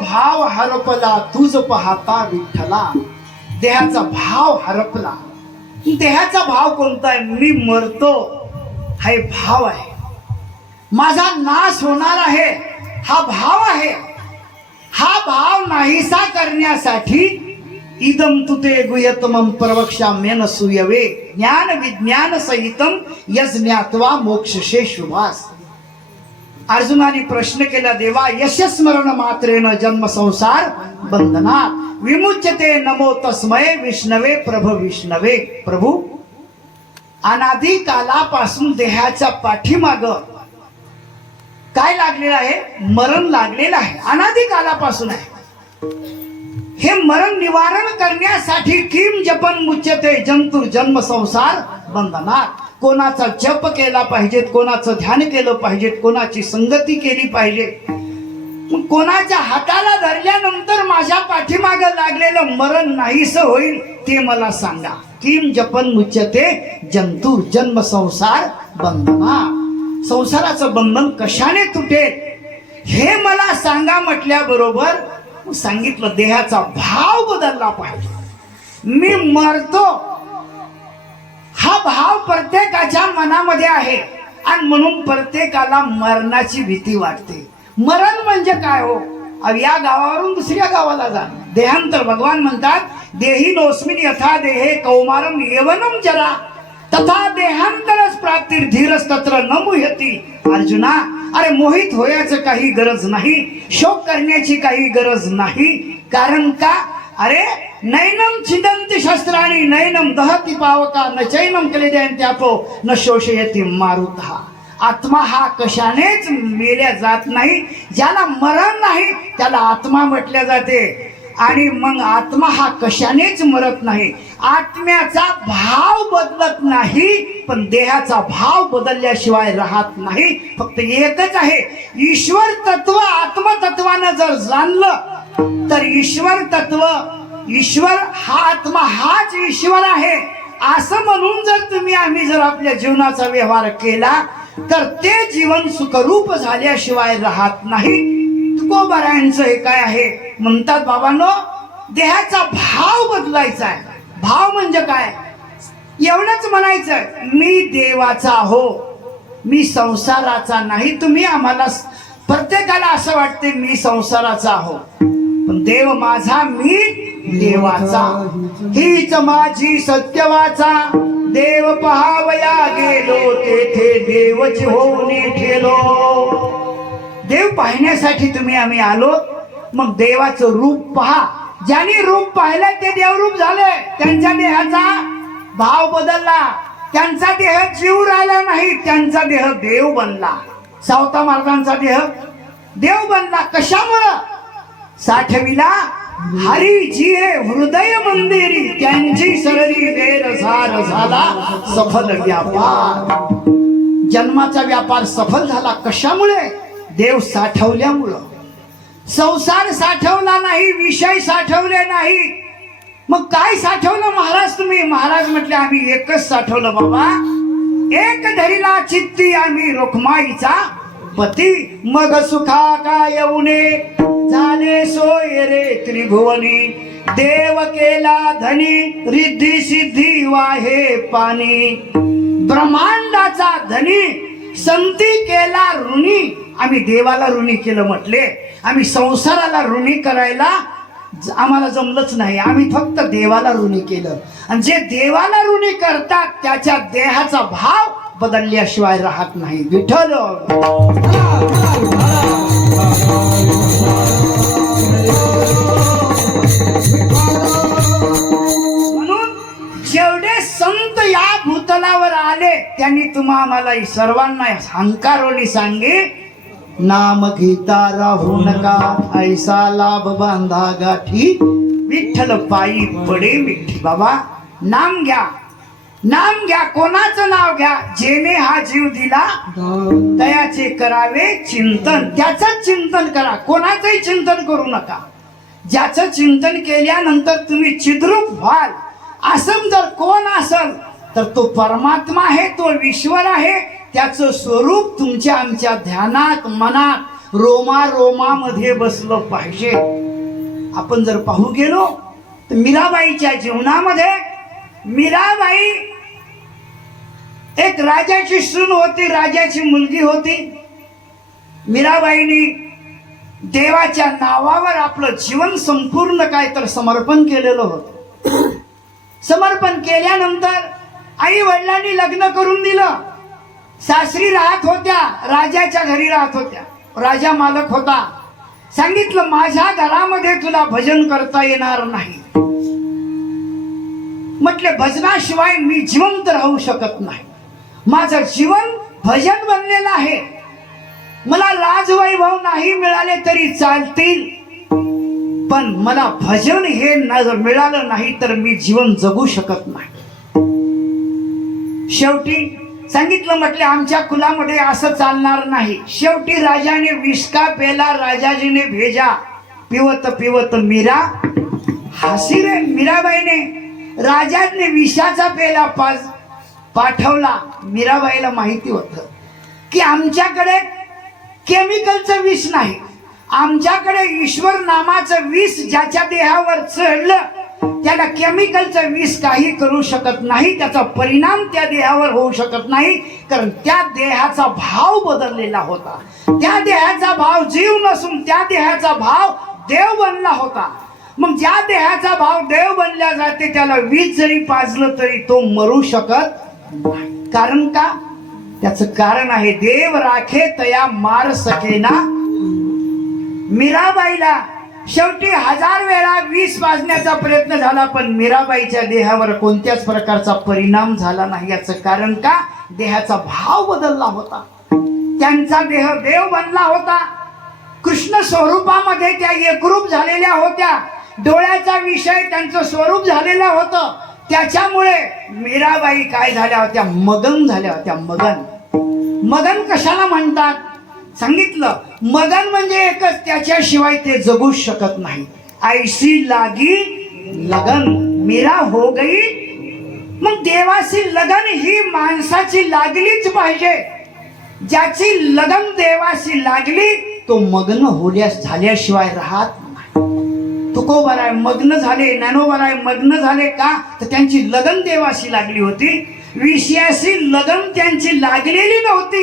भाव हरपला तुझ पाहता विठ्ठला. देहाचा भाव हरपला. देहाचा भाव कोणता आहे? मी मरतो हा भाव आहे. माझा नाश होणार आहे हा भाव आहे. हा भाव नाहीसा करण्यासाठी इदम तुते गुह्यतमं प्रवक्ष्याम्येन सूयवे ज्ञान विज्ञान सहितम यज्ञात्वा मोक्षशे शुभास. अर्जुनाने प्रश्न केला, देवा यशस्मरण मात्रेन जन्म संसार बंधनात विमुच्यते नमो तस्मय विष्णवे प्रभ विष्णवे. प्रभू, अनादी कालापासून देहाच्या पाठीमाग काय लागलेलं आहे? मरण लागलेलं आहे. अनादी कालापासून आहे. हे मरण निवारण करण्यासाठी किम जपन मुच्यते जंतुर जन्म संसार बंधनात. कोणाचा जप केला पाहिजे, कोणाचं ध्यान केलं पाहिजे, कोणाची संगती केली पाहिजे. कोणाच्या हाताला धरल्यानंतर माझ्या पाठीमाग लागलेलं मरण नाहीस होईल ते मला सांगा. किम जपन मुच्यते जंतुर जन्म संसार बंधना. संसाराचं बंधन कशाने तुटेल हे मला सांगा म्हटल्याबरोबर सांगितलं देहाचा भाव बदलला पाहिजे. मी मरतो हा भाव प्रत्येकाच्या मनामध्ये आहे आणि म्हणून प्रत्येकाला मरणाची भीती वाटते. मरण म्हणजे काय हो? या गावावरून दुसऱ्या गावाला जा. देहांतर भगवान म्हणतात, देही नोस्मिन यथा देहे कौमारम यवनम जरा तथा देहांतरच प्राप्तिर धीरस तत्र न मुह्यती. अर्जुना, अरे मोहित होयाचं काही गरज नाही, शोक करण्याची काही गरज नाही. कारण का? अरे नैनम छिदंती शस्त्राणी नैनम दहती पावका न चैनम क्लेदयन्त्यापो न शोषयती मारुतः. आत्मा हा कशानेच मेल्या जात नाही. ज्याला मरण नाही त्याला आत्मा म्हटल्या जाते. आणि मग आत्मा हा कशानेच मरत नाही. आत्म्याचा भाव बदलत नाही, पण देहाचा भाव बदलल्याशिवाय राहत नाही. फक्त एकच आहे, ईश्वर तत्व आत्मतत्वानं जर जाणलं तर ईश्वर तत्व, ईश्वर हा आत्मा हाच ईश्वर आहे असं म्हणून जर आम्ही जर आपल्या जीवनाचा व्यवहार केला तर ते जीवन सुखरूप झाल्याशिवाय राहत नाही. तुकोबारायांचं हे काय आहे म्हणतात, बाबांनो, देहाचा भाव बदलायचा आहे. भाव म्हणजे काय? एवढंच म्हणायचं, मी देवाचा हो, मी संसाराचा नाही. तुम्ही आम्हाला प्रत्येकाला असं वाटते मी संसाराचा आहो, पण देव माझा मी देवाचा. हीच माझी सत्यवाचा, देव पहावया गेलो तेथे देवच होऊन ठेलो. देव पाहण्यासाठी आम्ही आलो. मग देवाचं रूप पहा. ज्यांनी रूप पाहिलं ते देवरूप झाले. त्यांच्या देहाचा भाव बदलला, त्यांचा देह जीव राहिला नाही, त्यांचा देह देव बनला. सावता महाराजांचा देह देव बनला. कशामुळं? साठविला हरी जी हे हृदय मंदिरी, त्यांची सररी बेरसार झाला सफल व्यापार. जन्माचा व्यापार सफल झाला. कशामुळे? देव साठवल्यामुळं. संसार साठवला नाही, विषय साठवले नाही. मग काय साठवलं महाराज तुम्ही? महाराज म्हटले आम्ही एकच साठवलं बाबा. एक धरिला चित्ती आम्ही रोखमाईचा पती, मग सुखा काय उणे झाले सोय रे त्रिभुवनी. देव केला धनी रिद्धी सिद्धी वाहे पाणी. ब्रह्मांडाचा धनी संती केला ऋणी. आम्ही देवाला ऋणी केलं म्हटले. आम्ही संसाराला ऋणी करायला आम्हाला जमलंच नाही. आम्ही फक्त देवाला ऋणी केलं. आणि जे देवाला ऋणी करतात त्याच्या देहाचा भाव बदलल्याशिवाय राहत नाही. विठ्ठल म्हणून जेवढे संत या भूतलावर आले त्यांनी आम्हाला सर्वांना हंकारोली सांगे, नाम घेता राहू नका ऐसा लाभ बांधा गाठी. विठ्ठल पायी पडे विठ्ठी. बाबा नाम घ्या, नाम घ्या. कोणाचं नाव घ्या? जेने हा जीव दिला तयाचे करावे चिंतन. त्याच चिंतन करा, कोणाचंही चिंतन करू नका. ज्याचं चिंतन केल्यानंतर तुम्ही चिद्रूप व्हाल. असं जर कोण असल तर तो परमात्मा आहे, तो ईश्वर आहे. त्याचं स्वरूप तुमच्या आमच्या ध्यानात, मनात, रोमा रोमामध्ये बसलं पाहिजे. आपण जर पाहू गेलो तर मीराबाईच्या जीवनामध्ये, मीराबाई एक राजाची सून होती, राजाची मुलगी होती. मीराबाईनी देवाच्या नावावर आपलं जीवन संपूर्ण काय तर समर्पण केलेलं होतं. समर्पण केल्यानंतर आई वडिलांनी लग्न करून दिलं. सासरी राहत होत्या, राजाच्या घरी राहत होत्या. राजा मालक होता. सांगितलं माझ्या घरामध्ये तुला भजन करता येणार नाही. म्हटले भजनाशिवाय मी जिवंत राहू शकत नाही. माझं जीवन भजन बनलेलं आहे. मला राजवैभव नाही मिळाले तरी चालतील, पण मला भजन हे जर मिळालं नाही तर मी जीवन जगू शकत नाही. शेवटी सांगितलं, म्हटले आमच्या कुलामध्ये असं चालणार नाही. शेवटी राजाने विस्का पेला, राजाजीने भेजा. पिवत पिवत मीरा हसी रे. मीराबाईने राजाने विषाचा पेला पाठवला. मीराबाईला माहिती होतं की आमच्याकडे केमिकलचं विष नाही, आमच्याकडे ईश्वर नामाचं विष ज्याच्या देहावर चढलं त्याला केमिकलचं विष काही करू शकत नाही. त्याचा परिणाम त्या देहावर होऊ शकत नाही, कारण त्या देहाचा भाव बदललेला होता. त्या देहाचा भाव जीव नसून त्या देहाचा भाव देव बनला होता. मग ज्या देहाचा भाव देव बनल्या जाते त्याला विष जरी पाजलं तरी तो मरू शकत नाही. कारण का? त्याचं कारण आहे देव राखे तया मार सकेना. मीराबाईला शेवटी 1000 वेळा विष पाजण्याचा प्रयत्न झाला, पण मीराबाईच्या देहावर कोणत्याच प्रकारचा परिणाम झाला नाही. याचं कारण का? देहाचा भाव बदलला होता. त्यांचा देह देव बनला होता. कृष्ण स्वरूपामध्ये त्या एकरूप झालेल्या होत्या. डोळ्याचा विषय त्यांचं स्वरूप झालेलं होतं. त्याच्यामुळे मीराबाई काय झाल्या होत्या? मगन झाल्या होत्या. मगन. मगन कशाला म्हणतात? सांगितलं, मगन म्हणजे एकच, त्याच्याशिवाय ते जगू शकत नाही. ऐसी लागी लगन मीरा हो गई. मग देवाची लगन ही माणसाची लागलीच पाहिजे. ज्याची लगन देवाशी लागली तो मग्न होण्यास झाल्याशिवाय राहत नाही. तुकोबाराय मग्न झाले, ज्ञानोबाराय मग्न झाले का? तर त्यांची लगन देवाशी लागली होती. विषयाशी लगन त्यांची लागलेली नव्हती.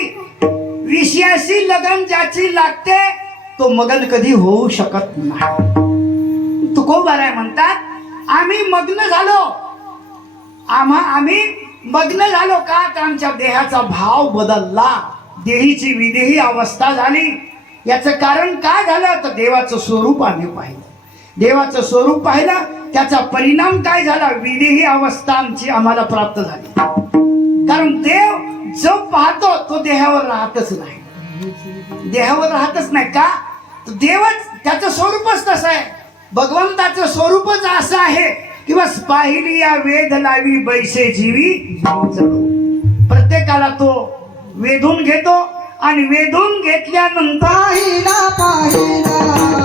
विषयाशी लगन ज्याची लागते तो मगन कधी होऊ शकत नाही. तुकोबाराय म्हणतात आम्ही मग्न झालो. आम्ही मग्न झालो का तर आमच्या देहाचा भाव बदलला, देहीची विदेही अवस्था झाली. याचं कारण काय झालं तर देवाचं स्वरूप आम्ही पाहिलं. देवाचं स्वरूप पाहिलं त्याचा परिणाम काय झाला, विदेही अवस्था आम्हाला प्राप्त झाली. कारण देव जो पाहतो तो देहावर राहतच नाही, देहावर राहतच नाही. का देवच त्याचं स्वरूपच तसं आहे. भगवंताचं स्वरूपच असं आहे की बस पाहिली या वेध लावी बैसे जीवी. प्रत्येकाला तो वेधून घेतो आणि वेधून घेतल्यानंतर पाहिला पाहिला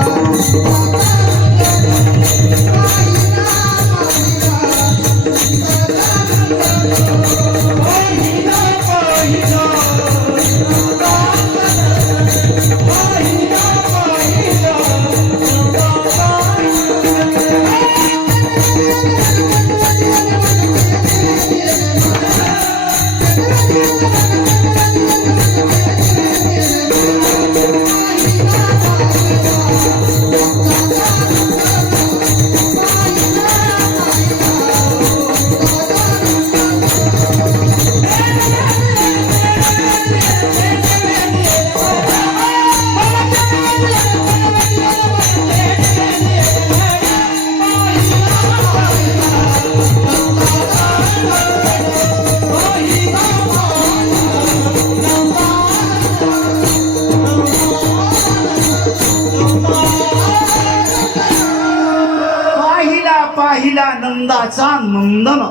पाहिला नंदाचा नंदन,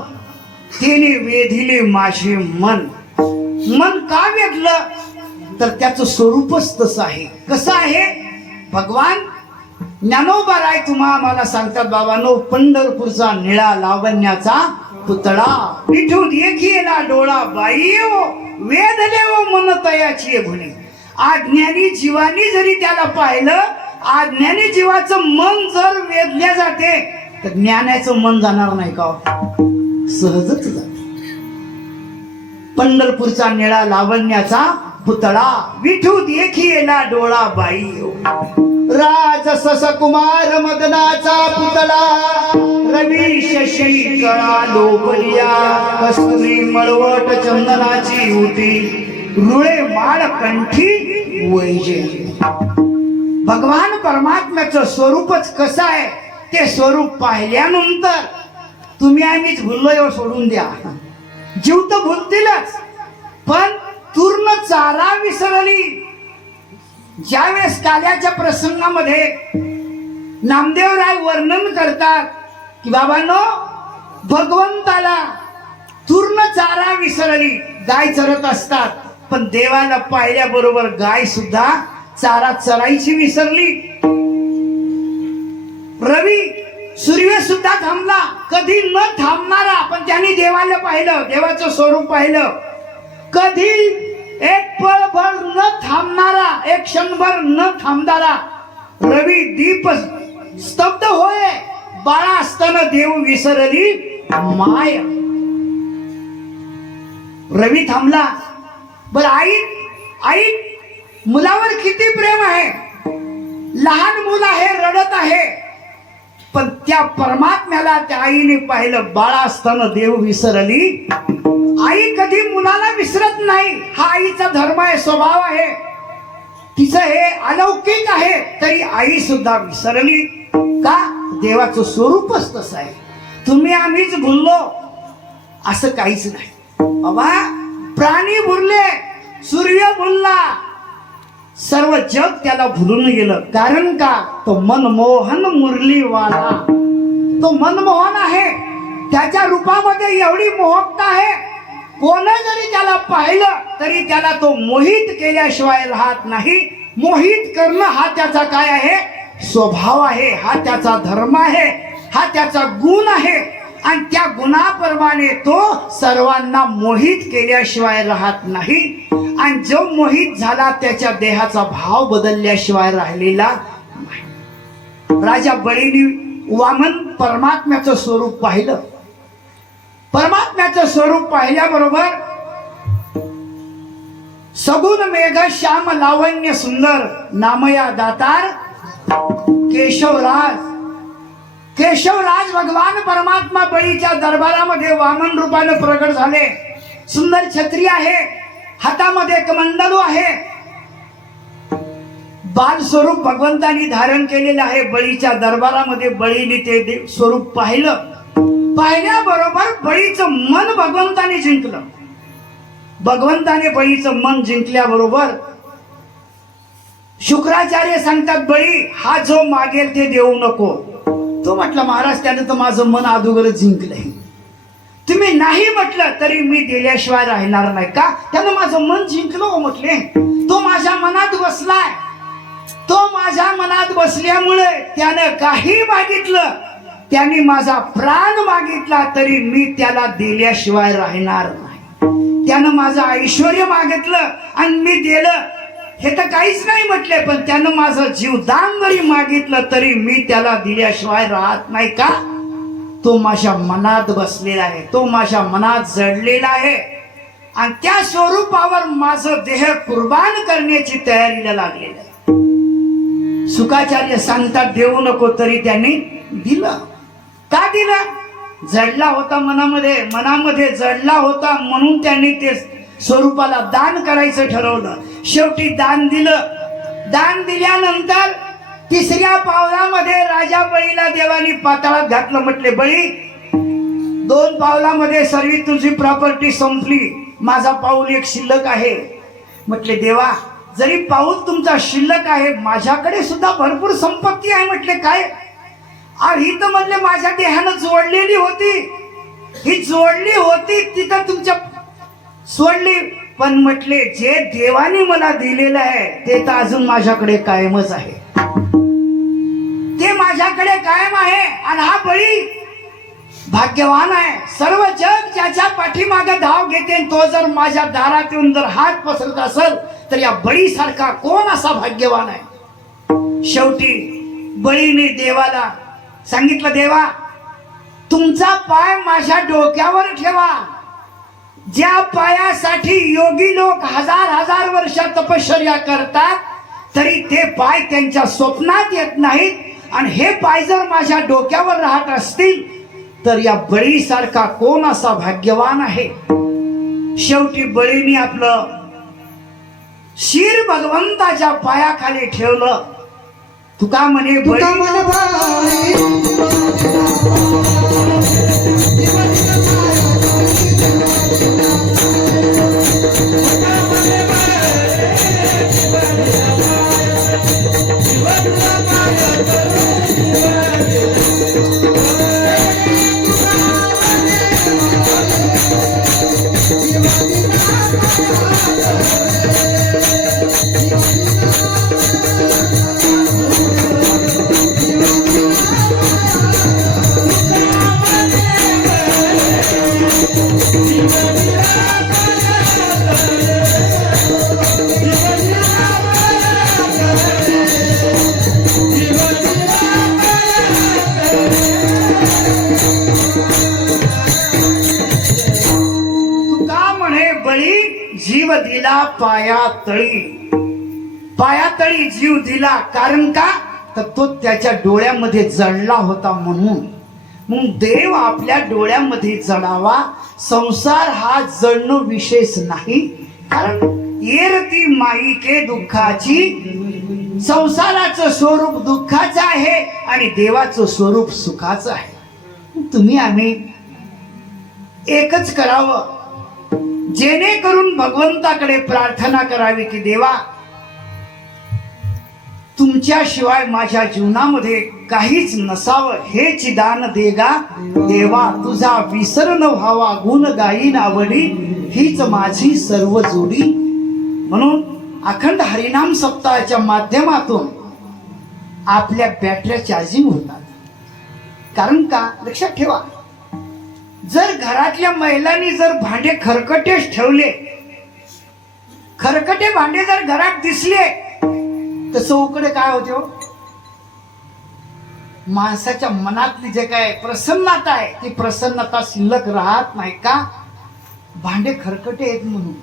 तिने वेधिले माझे मन. मन का वेधलं तर त्याचं स्वरूपच तसं आहे. कसं आहे भगवान ज्ञानोबाराय तुम्हा आम्हाला सांगतात बाबांनो, पंढरपूरचा निळा लावण्याचा पुतळा विठू देखीला डोळा बाई हो वेधले हो मन तयाची गुणी. अज्ञानी जीवानी जरी त्याला पाहिलं, अज्ञानी जीवाचं मन जर वेधल्या जाते तर ज्ञानाचं मन जाणार नाही का, सहजच जाते. पंढरपूरचा निळा लावण्याचा पुतळा विठू देखीला डोळा बाई हो. राजसस कुमार मदनाचा पुतळा रवी शशी कळा लोपरिया. कस्तुरी मळवट चंदनाची होती रुळे माळ कंठी वैजे. भगवान परमात्म्याचं स्वरूपच कसं आहे ते स्वरूप पाहिल्यानंतर तुम्ही आम्हीच भुललो एवढं सोडून द्या. जीव तर भुलतीलच पण तूर्ण चारा विसरली. ज्यावेळेस काल्याच्या प्रसंगामध्ये नामदेवराय वर्णन करतात की बाबांनो भगवंताला तूर्ण चारा विसरली. गाय चरत असतात पण देवाला पाहिल्याबरोबर गाय सुद्धा चारा चरायची विसरली. रवी सूर्य सुद्धा थांबला, कधी न थांबणारा, पण त्यांनी देवाला पाहिलं, देवाचं स्वरूप पाहिलं. कधी एक पळभर न थांबणारा, एक क्षणभर न थांबणारा रवी दीप स्तब्ध होय. बाळा असताना देव विसरली माय. रवी थांबला. बर आई मुलावर किती प्रेम आहे. लहान मुल आहे, रडत आहे, पण त्या परमात्म्याला त्या आईने पाहिलं. बाळा असताना देव विसरली. आई कधी मुलाला विसरत नाही, हा आईचा धर्म आहे, स्वभाव आहे. तिचं हे अलौकिक आहे. तरी आई सुद्धा विसरली का, देवाचं स्वरूपच तसं आहे. तुम्ही आम्हीच भुललो असं काहीच नाही बाबा. प्राणी भुलले, सूर्य भुलला, सर्व जग त्याला भुलून गेलं. कारण का, तो मनमोहन मुरलीवाला, तो मनमोहन आहे. त्याच्या रूपामध्ये एवढी मोहकता आहे, कोण जरी त्याला पाहिलं तरी त्याला तो मोहित केल्याशिवाय राहत नाही. मोहित करणं हा त्याचा काय आहे, स्वभाव आहे, हा त्याचा धर्म आहे, हा त्याचा गुण आहे. आणि त्या गुणाप्रमाणे तो सर्वांना मोहित केल्याशिवाय राहत नाही. आणि जो मोहित झाला त्याच्या देहाचा भाव बदलल्याशिवाय राहिलेला नाही. राजा बळीनी वामन परमात्म्याचं स्वरूप पाहिलं. परमात्म्याचं स्वरूप पाहिल्याबरोबर सगुण मेघ श्याम लावण्य सुंदर नामया दातार केशवराज. केशवराज भगवान परमात्मा बळीच्या दरबारामध्ये वामन रूपाने प्रगट झाले. सुंदर छत्री आहे, हातामध्ये कमंडलू आहे, बाल स्वरूप भगवंतानी धारण केलेलं आहे. बळीच्या दरबारामध्ये बळीने ते स्वरूप पाहिलं. पाहिल्याबरोबर बळीचं मन भगवंताने जिंकलं. भगवंताने बळीचं मन जिंकल्याबरोबर शुक्राचार्य सांगतात, बळी हा जो मागेल ते देऊ नको. तो म्हटलं, महाराज त्याने तर माझं मन अगोदरच जिंकलंय. तुम्ही नाही म्हटलं तरी मी दिल्याशिवाय राहणार नाही. का? त्यानं माझं मन जिंकलं हो म्हटले. तो माझ्या मनात बसलाय. तो माझ्या मनात बसल्यामुळे त्यानं काही मागितलं, त्याने माझा प्राण मागितला तरी मी त्याला दिल्याशिवाय राहणार नाही. त्यानं माझं ऐश्वर्य मागितलं आणि मी दिलं, हे तर काहीच नाही म्हटले, पण त्यानं माझं जीवदान जरी मागितलं तरी मी त्याला दिल्याशिवाय राहत नाही. का? तो माझ्या मनात बसलेला आहे, तो माझ्या मनात जडलेला आहे आणि त्या स्वरूपावर माझं देह कुर्बान करण्याची तयारीला लागलेलं आहे. शुकाचार्य सांगतात देऊ नको, तरी त्यांनी दिलं. का दिलं? जडला होता मनामध्ये जडला होता म्हणून त्यांनी ते स्वरूपाला दान करायचं ठरवलं. शेवटी दान दिलं. दान दिल्यानंतर तिसऱ्या पावलामध्ये राजा बळीला देवानी पाताळात घातलं. म्हटले, बळी 2 पावलामध्ये सर्व तुझी प्रॉपर्टी संपली, माझा पाऊल एक शिल्लक आहे. म्हटले, देवा जरी पाऊल तुमचा शिल्लक आहे, माझ्याकडे सुद्धा भरपूर संपत्ती आहे. म्हटले, काय? ही तर म्हणले माझ्या देहानं जोडलेली होती, ही जोडली होती तिथं तुमच्या सोडली. पण म्हटले, जे देवाने मला दिलेलं आहे ते तर अजून माझ्याकडे कायमच आहे, ते माझ्याकडे कायम आहे. आणि हा बळी भाग्यवान आहे. सर्व जग ज्याच्या पाठीमागे धाव घेते, तो जर माझ्या दारात येऊन जर हात पसरत असेल तर या बळीसारखा कोण असा भाग्यवान आहे. शेवटी बळीने देवाला सांगितलं, देवा तुमचा पाय माझ्या डोक्यावर ठेवा. ज्या पायासाठी योगी लोक हजार वर्ष तपश्चर्या करतात तरी ते पाय त्यांच्या स्वप्नात येत नाहीत आणि हे पाय जर माझ्या डोक्यावर राहत असतील तर या बळीसारखा कोण असा भाग्यवान आहे. शेवटी बळीने आपलं शिर भगवंताच्या पायाखाली ठेवलं. तुका म्हणे बळी जीव दिला पायातळी. पायातळी जीव दिला कारण का? तर तो त्याच्या डोळ्यामध्ये जळला होता म्हणून. मग देव आपल्या डोळ्यामध्ये जळावा. संसार हा जळणं विशेष नाही, कारण येरती माईके दुःखाची. संसाराचं स्वरूप दुःखाचं आहे आणि देवाचं स्वरूप सुखाचं आहे. तुम्ही आम्ही एकच करावं, जेणेकरून भगवंताकडे प्रार्थना करावी की देवा तुमच्याशिवाय माझ्या जीवनामध्ये काहीच नसावं, हेच दान देगा देवा. तुझा विसर न व्हावा, गुण गाईन आवडी, हीच माझी सर्व जोडी. म्हणून अखंड हरिनाम सप्ताहाच्या माध्यमातून आपल्या बॅटऱ्या चार्जिंग होतात. कारण का? लक्षात ठेवा, जर घरातल्या महिलांनी जर भांडे खरकटेच ठेवले, खरकटे भांडे जर घरात दिसले तर चौकडे काय होते हो? माणसाच्या मनातली जे काय प्रसन्नता आहे ती प्रसन्नता शिल्लक राहत नाही. का? भांडे खरकटे आहेत म्हणून.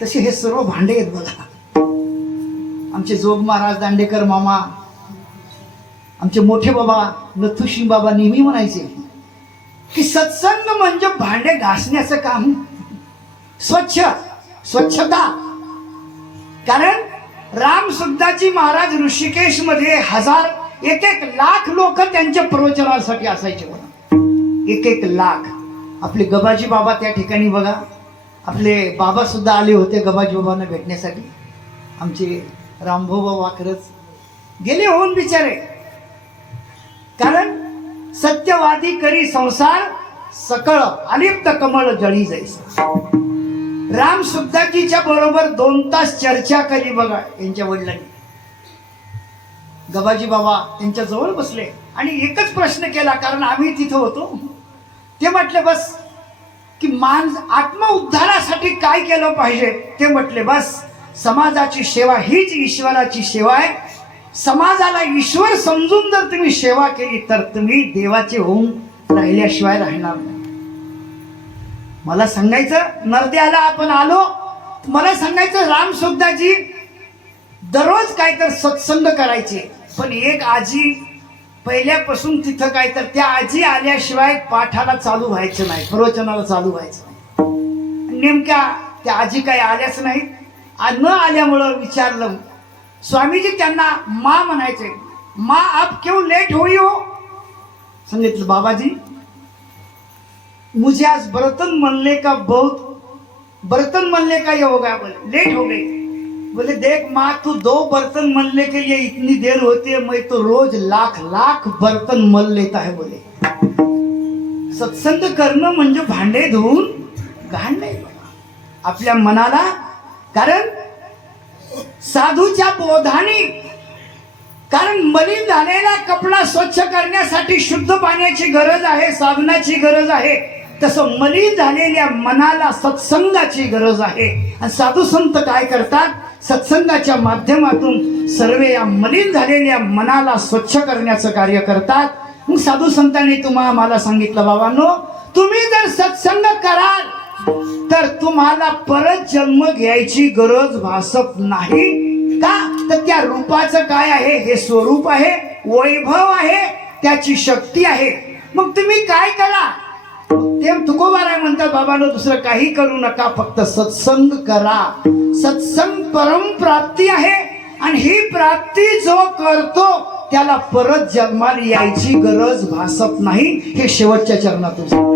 तसे हे सर्व भांडे आहेत बघा. आमचे जोग महाराज दांडेकर मामा, आमचे मोठे बाबा नथुसिंग बाबा नेहमी म्हणायचे की सत्संग म्हणजे भांडे घासण्याचं काम, स्वच्छता. कारण राम सुखदाजी महाराज ऋषिकेश मध्ये एक लाख लोक त्यांच्या प्रवचनासाठी असायचे बघा. एक लाख. आपले गबाजी बाबा त्या ठिकाणी बघा, आपले बाबा सुद्धा आले होते गबाजी बाबांना भेटण्यासाठी. आमचे रामभाऊ वाकरच गेले होऊन बिचारे. कारण सत्यवादी करी संसार सकळ अलिप्त कमळ जळी जैसा. राम सुखदाजीच्या बरोबर 2 तास चर्चा केली बघा यांच्या वडिलांनी. गबाजी बाबा त्यांच्या जवळ बसले आणि एकच प्रश्न केला, कारण आम्ही तिथं होतो. ते म्हटले बस की आत्म उद्धारासाठी काय केलं पाहिजे. ते म्हटले बस समाजाची सेवा हीच ईश्वराची सेवा आहे. समाजाला ईश्वर समजून जर तुम्ही सेवा केली तर तुम्ही देवाचे होऊन राहिल्याशिवाय राहणार नाही. मला सांगायचं नरद्याला आपण आलो, मला सांगायचं राम सुखदाजी दररोज काय तर सत्संग करायचे. पण एक आजी पहिल्यापासून तिथं काय तर त्या आजी आल्याशिवाय पाठाला चालू व्हायचं नाही, प्रवचनाला चालू व्हायचं नाही. नेमक्या त्या आजी काही आल्याच नाहीत. न आल्यामुळं विचारलं, स्वामीजी त्यांना माँ म्हणायचे, माँ आप क्यों लेट हुई हो. सांगितलं बाबाजी मुझे आज बर्तन मलने का ये हो गया, बोले लेट हो गई. बोले देख माँ तू 2 बर्तन मलने के लिए इतनी देर होती है, मैं तो रोज लाख बर्तन मल लेता है. बोले सत्संग करणं म्हणजे भांडे धुवून घाण नाही बघा आपल्या मनाला. कारण साधूच्या बोधाने, कारण मलिन झालेला कपडा स्वच्छ करण्यासाठी शुद्ध पाण्याची गरज आहे, साबणाची गरज आहे. तसं मलिन झालेल्या मनाला सत्संगाची गरज आहे. आणि साधू संत काय करतात, सत्संगाच्या माध्यमातून सर्व या मलिन झालेल्या मनाला स्वच्छ करण्याचं कार्य करतात. मग साधू संतांनी मला सांगितलं, बाबांनो तुम्ही जर सत्संग कराल तर तुम्हाला परत जन्म घ्यायची गरज भासत नाही. का तर त्या रूपाचं काय आहे, हे स्वरूप आहे, वैभव आहे, त्याची शक्ती आहे. मग तुम्ही काय करा, ते तुकोबाराय म्हणतात बाबांनो दुसरं काही करू नका, फक्त सत्संग करा. सत्संग परम प्राप्ती आहे आणि ही प्राप्ती जो करतो त्याला परत जन्माला यायची गरज भासत नाही. हे शेवटच्या चरणातून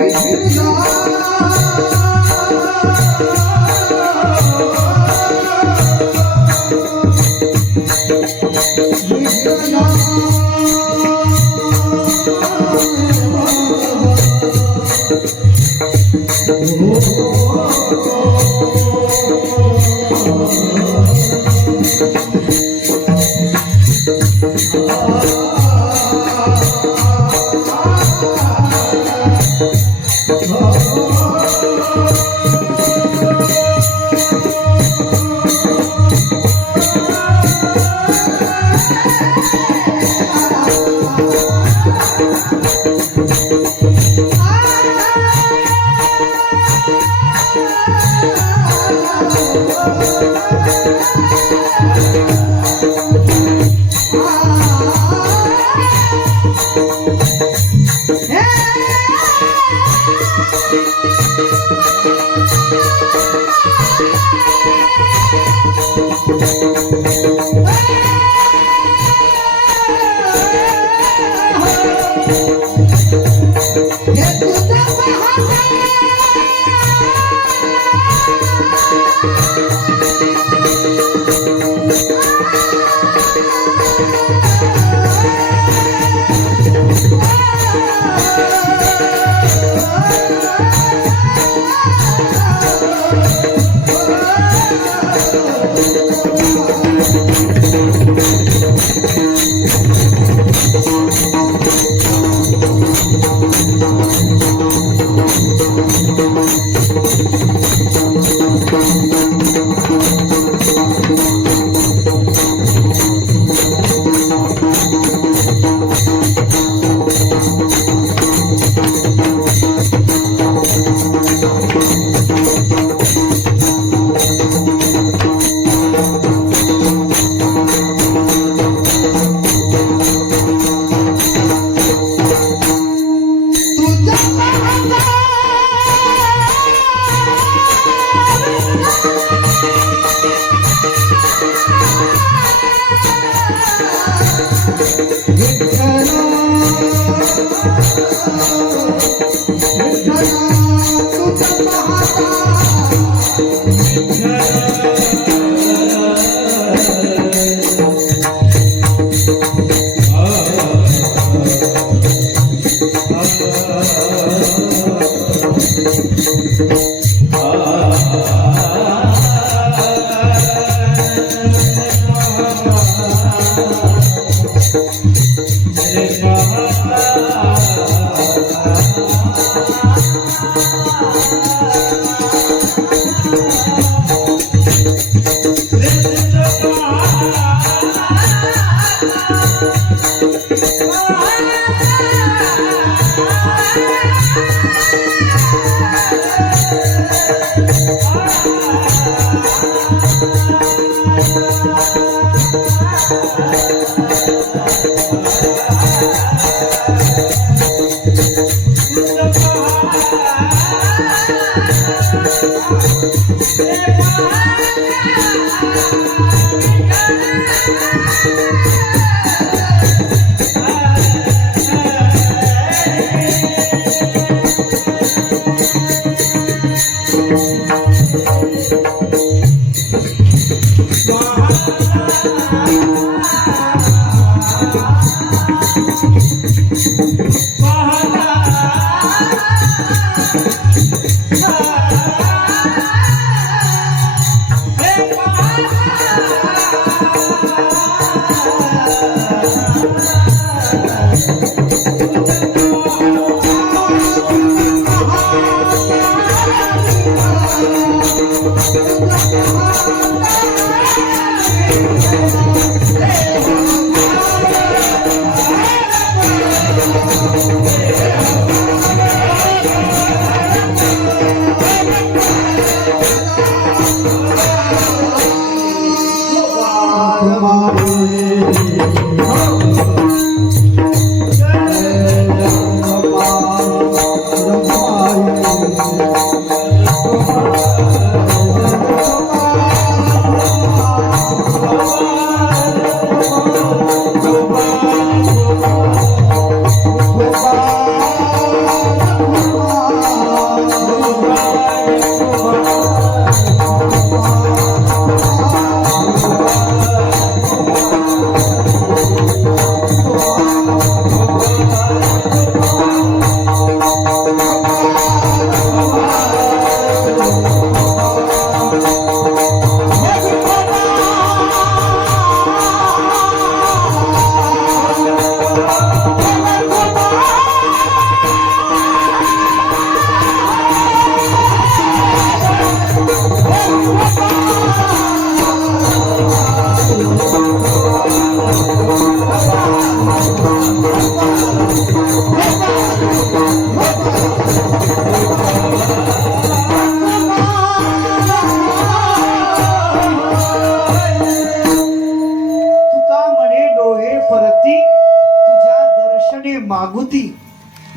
Bye.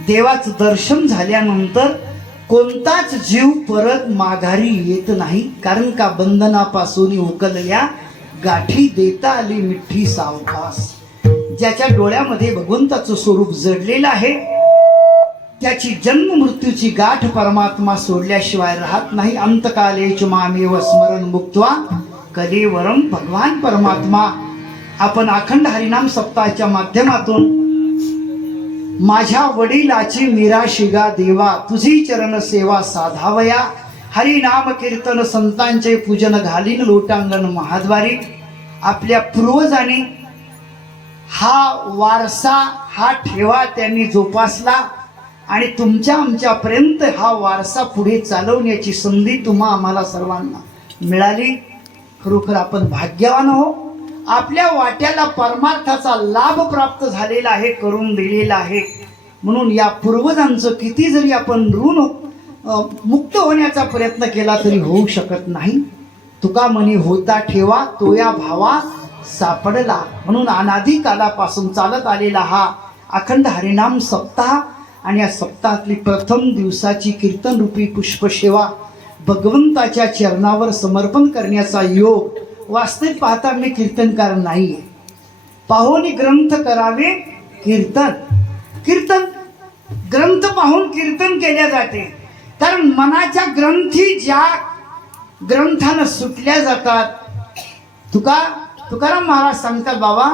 देवाचं दर्शन झाल्यानंतर कोणताच जीव परत माघारी येत नाही, कारण का बंधनापासून उकलल्या गाठी देता आली मिठी सावकाश. ज्याच्या डोळ्यामध्ये भगवंताचं स्वरूप जडलेलं आहे त्याची जन्म मृत्यूची गाठ परमात्मा सोडल्याशिवाय राहत नाही. अंतकालेच मामेव स्मरण मुक्त्वा कलेवरम भगवान परमात्मा. आपण अखंड हरिनाम सप्ताहाच्या माध्यमातून माझ्या वडिलाची मिराशिगा देवा तुझी चरण सेवा साधावया. हरिनाम कीर्तन संतांचे पूजन घालीन लोटांगण महाद्वारी. आपल्या पूर्वजांनी हा वारसा हा ठेवा त्यांनी जोपासला आणि तुमच्या आमच्यापर्यंत हा वारसा पुढे चालवण्याची संधी तुम्हा आम्हाला सर्वांना मिळाली. खरोखर आपण भाग्यवान हो. आपल्या वाट्याला परमार्थाचा लाभ प्राप्त झालेला आहे, करून दिलेला आहे. म्हणून या पूर्वजांचं किती जरी आपण ऋण मुक्त होण्याचा प्रयत्न केला तरी होऊ शकत नाही. तुका म्हणे होता ठेवा तो या भावा सापडला. म्हणून अनादी कालापासून चालत आलेला हा अखंड हरिनाम सप्ताह आणि या सप्ताहातली प्रथम दिवसाची कीर्तन रूपी पुष्पसेवा भगवंताच्या चरणावर समर्पण करण्याचा योग. वास्तविक पाहता मी कीर्तनकार नाहीये. पाहोनी ग्रंथ करावे कीर्तन. कीर्तन ग्रंथ पाहून कीर्तन केल्या जाते, कारण मनाच्या ग्रंथी ज्या ग्रंथानं सुटल्या जातात. तुकाराम महाराज सांगतात बाबा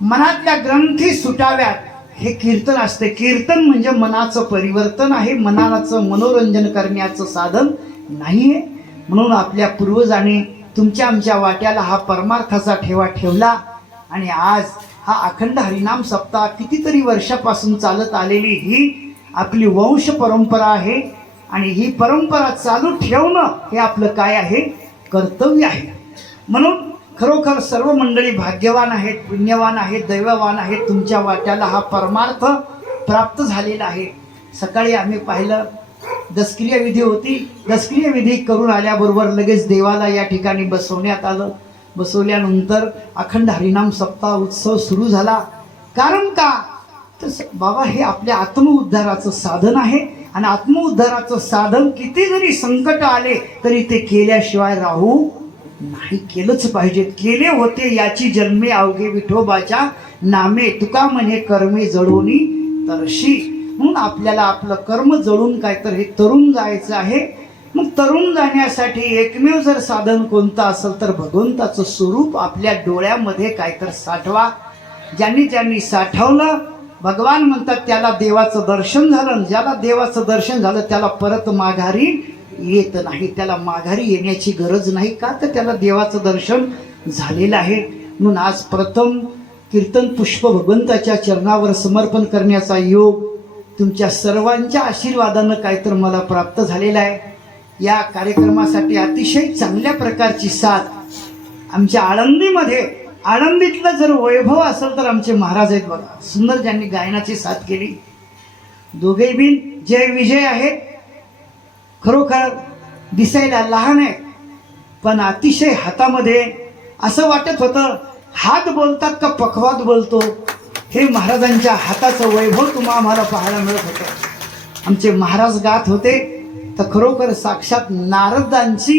मनातल्या ग्रंथी सुटाव्यात हे कीर्तन असते. कीर्तन म्हणजे मनाचं परिवर्तन आहे, मनाचं मनोरंजन करण्याचं साधन नाहीये. म्हणून आपल्या पूर्वजांनी तुमच्या आमच्या वाट्याला हा परमार्थाचा ठेवा ठेवला आणि आज हा अखंड हरिनाम सप्ताह कितीतरी वर्षापासून चालत आलेली ही आपली वंश परंपरा आहे आणि ही परंपरा चालू ठेवणं हे आपलं काय आहे, कर्तव्य आहे. म्हणून खरोखर सर्व मंडळी भाग्यवान आहेत, पुण्यवान आहेत, दैववान आहेत. तुमच्या वाट्याला हा परमार्थ प्राप्त झालेला आहे. सकाळी आम्ही पाहिलं दशक्रिया विधी होती. दशक्रिया विधी करून आल्याबरोबर लगेच देवाला या ठिकाणी बसवण्यात आलं. बसवल्यानंतर अखंड हरिनाम सप्ताह उत्सव सुरू झाला. कारण का तर बाबा हे आपल्या आत्मउद्धाराचं साधन आहे आणि आत्मउद्धाराचं साधन किती जरी संकट आले तरी ते केल्याशिवाय राहू नाही. केलंच पाहिजे. केले होते याची जन्मे अवघे विठोबाच्या नामे तुका म्हणे कर्मे जळोनी तरशी. म्हणून आपल्याला आपलं कर्म जळून काय तर हे तरुण जायचं आहे. मग तरुण जाण्यासाठी एकमेव जर साधन कोणतं असेल तर भगवंताचं स्वरूप आपल्या डोळ्यामध्ये काय तर साठवा. ज्यांनी साठवलं भगवान म्हणतात त्याला देवाचं दर्शन झालं. ज्याला देवाचं दर्शन झालं त्याला परत माघारी येत नाही. त्याला माघारी येण्याची गरज नाही. का तर त्याला देवाचं दर्शन झालेलं आहे. म्हणून आज प्रथम कीर्तन पुष्प भगवंताच्या चरणावर समर्पण करण्याचा योग तुमच्या सर्वांच्या आशीर्वादानं काय तर मला प्राप्त झालेला आहे. या कार्यक्रमासाठी अतिशय चांगल्या प्रकारची साथ आमच्या आळंदीमध्ये, आळंदीतलं जर वैभव असेल तर आमचे महाराज आहेत बघा. सुंदर ज्यांनी गायनाची साथ केली. दोघे बिन जय विजय आहेत. खरोखर दिसायला लहान आहे पण अतिशय हातामध्ये असं वाटत होतं हात बोलतात का पखवाद बोलतो. हे महाराजांच्या हाताचं वैभव तुम्हा आम्हाला पाहायला मिळत होतं. आमचे महाराज गात होते तर खरोखर साक्षात नारदांची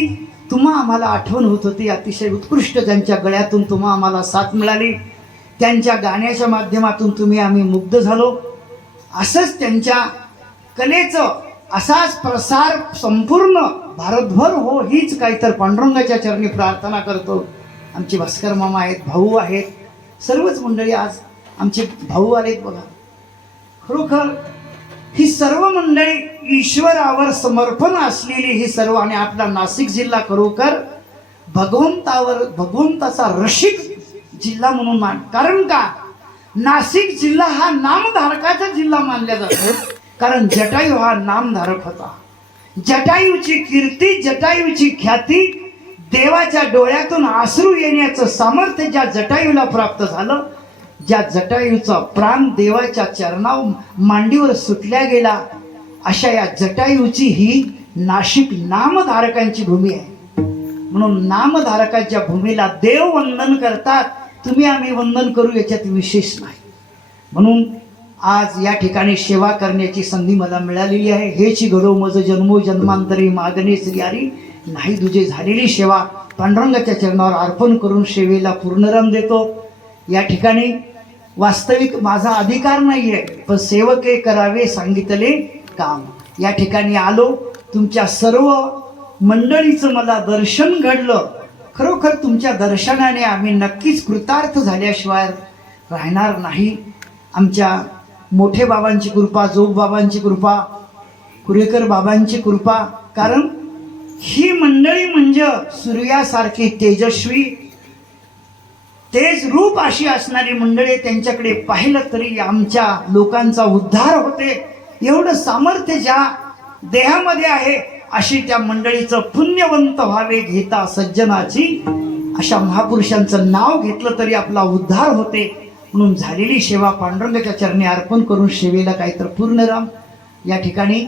तुम्हा आम्हाला आठवण होत होती. अतिशय उत्कृष्ट त्यांच्या गळ्यातून तुम्हा आम्हाला साथ मिळाली. त्यांच्या गाण्याच्या माध्यमातून आम्ही मुग्ध झालो. असंच त्यांच्या कलेचं असाच प्रसार संपूर्ण भारतभर हो हीच काही तर पांडुरंगाच्या चरणी प्रार्थना करतो. आमचे भास्कर मामा आहेत, भाऊ आहेत, सर्वच मंडळी आज आमचे भाऊ आलेत बघा. खरोखर ही सर्व मंडळी ईश्वरावर समर्पण असलेली ही सर्व आणि आपला नाशिक जिल्हा खरोखर भगवंताचा रसिक जिल्हा म्हणून कारण का नाशिक जिल्हा हा नामधारकाचा जिल्हा मानला जातो. कारण जटायू हा नामधारक होता. जटायूची कीर्ती, जटायूची ख्याती, देवाच्या डोळ्यातून अश्रू येण्याचं सामर्थ्य ज्या जटायूला प्राप्त झालं, ज्या जटायूचा प्राण देवाच्या चरणावर मांडीवर सुटल्या गेला, अशा या जटायूची ही नाशिक नामधारकांची भूमी आहे. म्हणून नामधारकाच्या भूमीला देव वंदन करतात. तुम्ही आम्ही वंदन करू याच्यात विशेष नाही. म्हणून आज या ठिकाणी सेवा करण्याची संधी मला मिळालेली आहे. हेची घडो मज जन्मो जन्मांतरी मागणे श्रीयारी, नाही तुझे झालेली सेवा पांडुरंगाच्या चरणावर अर्पण करून सेवेला पूर्णराम देतो. या ठिकाणी वास्तविक माझा अधिकार नाही आहे, पण सेवके करावे सांगितले काम. या ठिकाणी आलो, तुमच्या सर्व मंडळीचं मला दर्शन घडलं. खरोखर तुमच्या दर्शनाने आम्ही नक्कीच कृतार्थ झाल्याशिवाय राहणार नाही. आमच्या मोठे बाबांची कृपा, जोग बाबांची कृपा, कुरेकर बाबांची कृपा. कारण ही मंडळी म्हणजे सूर्यासारखी तेजस्वी तेज रूप अशी असणारी मंडळी, त्यांच्याकडे पाहिलं तरी आमच्या लोकांचा उद्धार होते. एवढं सामर्थ्य ज्या देहामध्ये आहे, अशी त्या मंडळीचं पुण्यवंत व्हावे घेता सज्जनाची, अशा महापुरुषांचं नाव घेतलं तरी आपला उद्धार होते. म्हणून झालेली सेवा पांडुरंगाच्या चरणी अर्पण करून सेवेला काहीतरी पूर्णराम. या ठिकाणी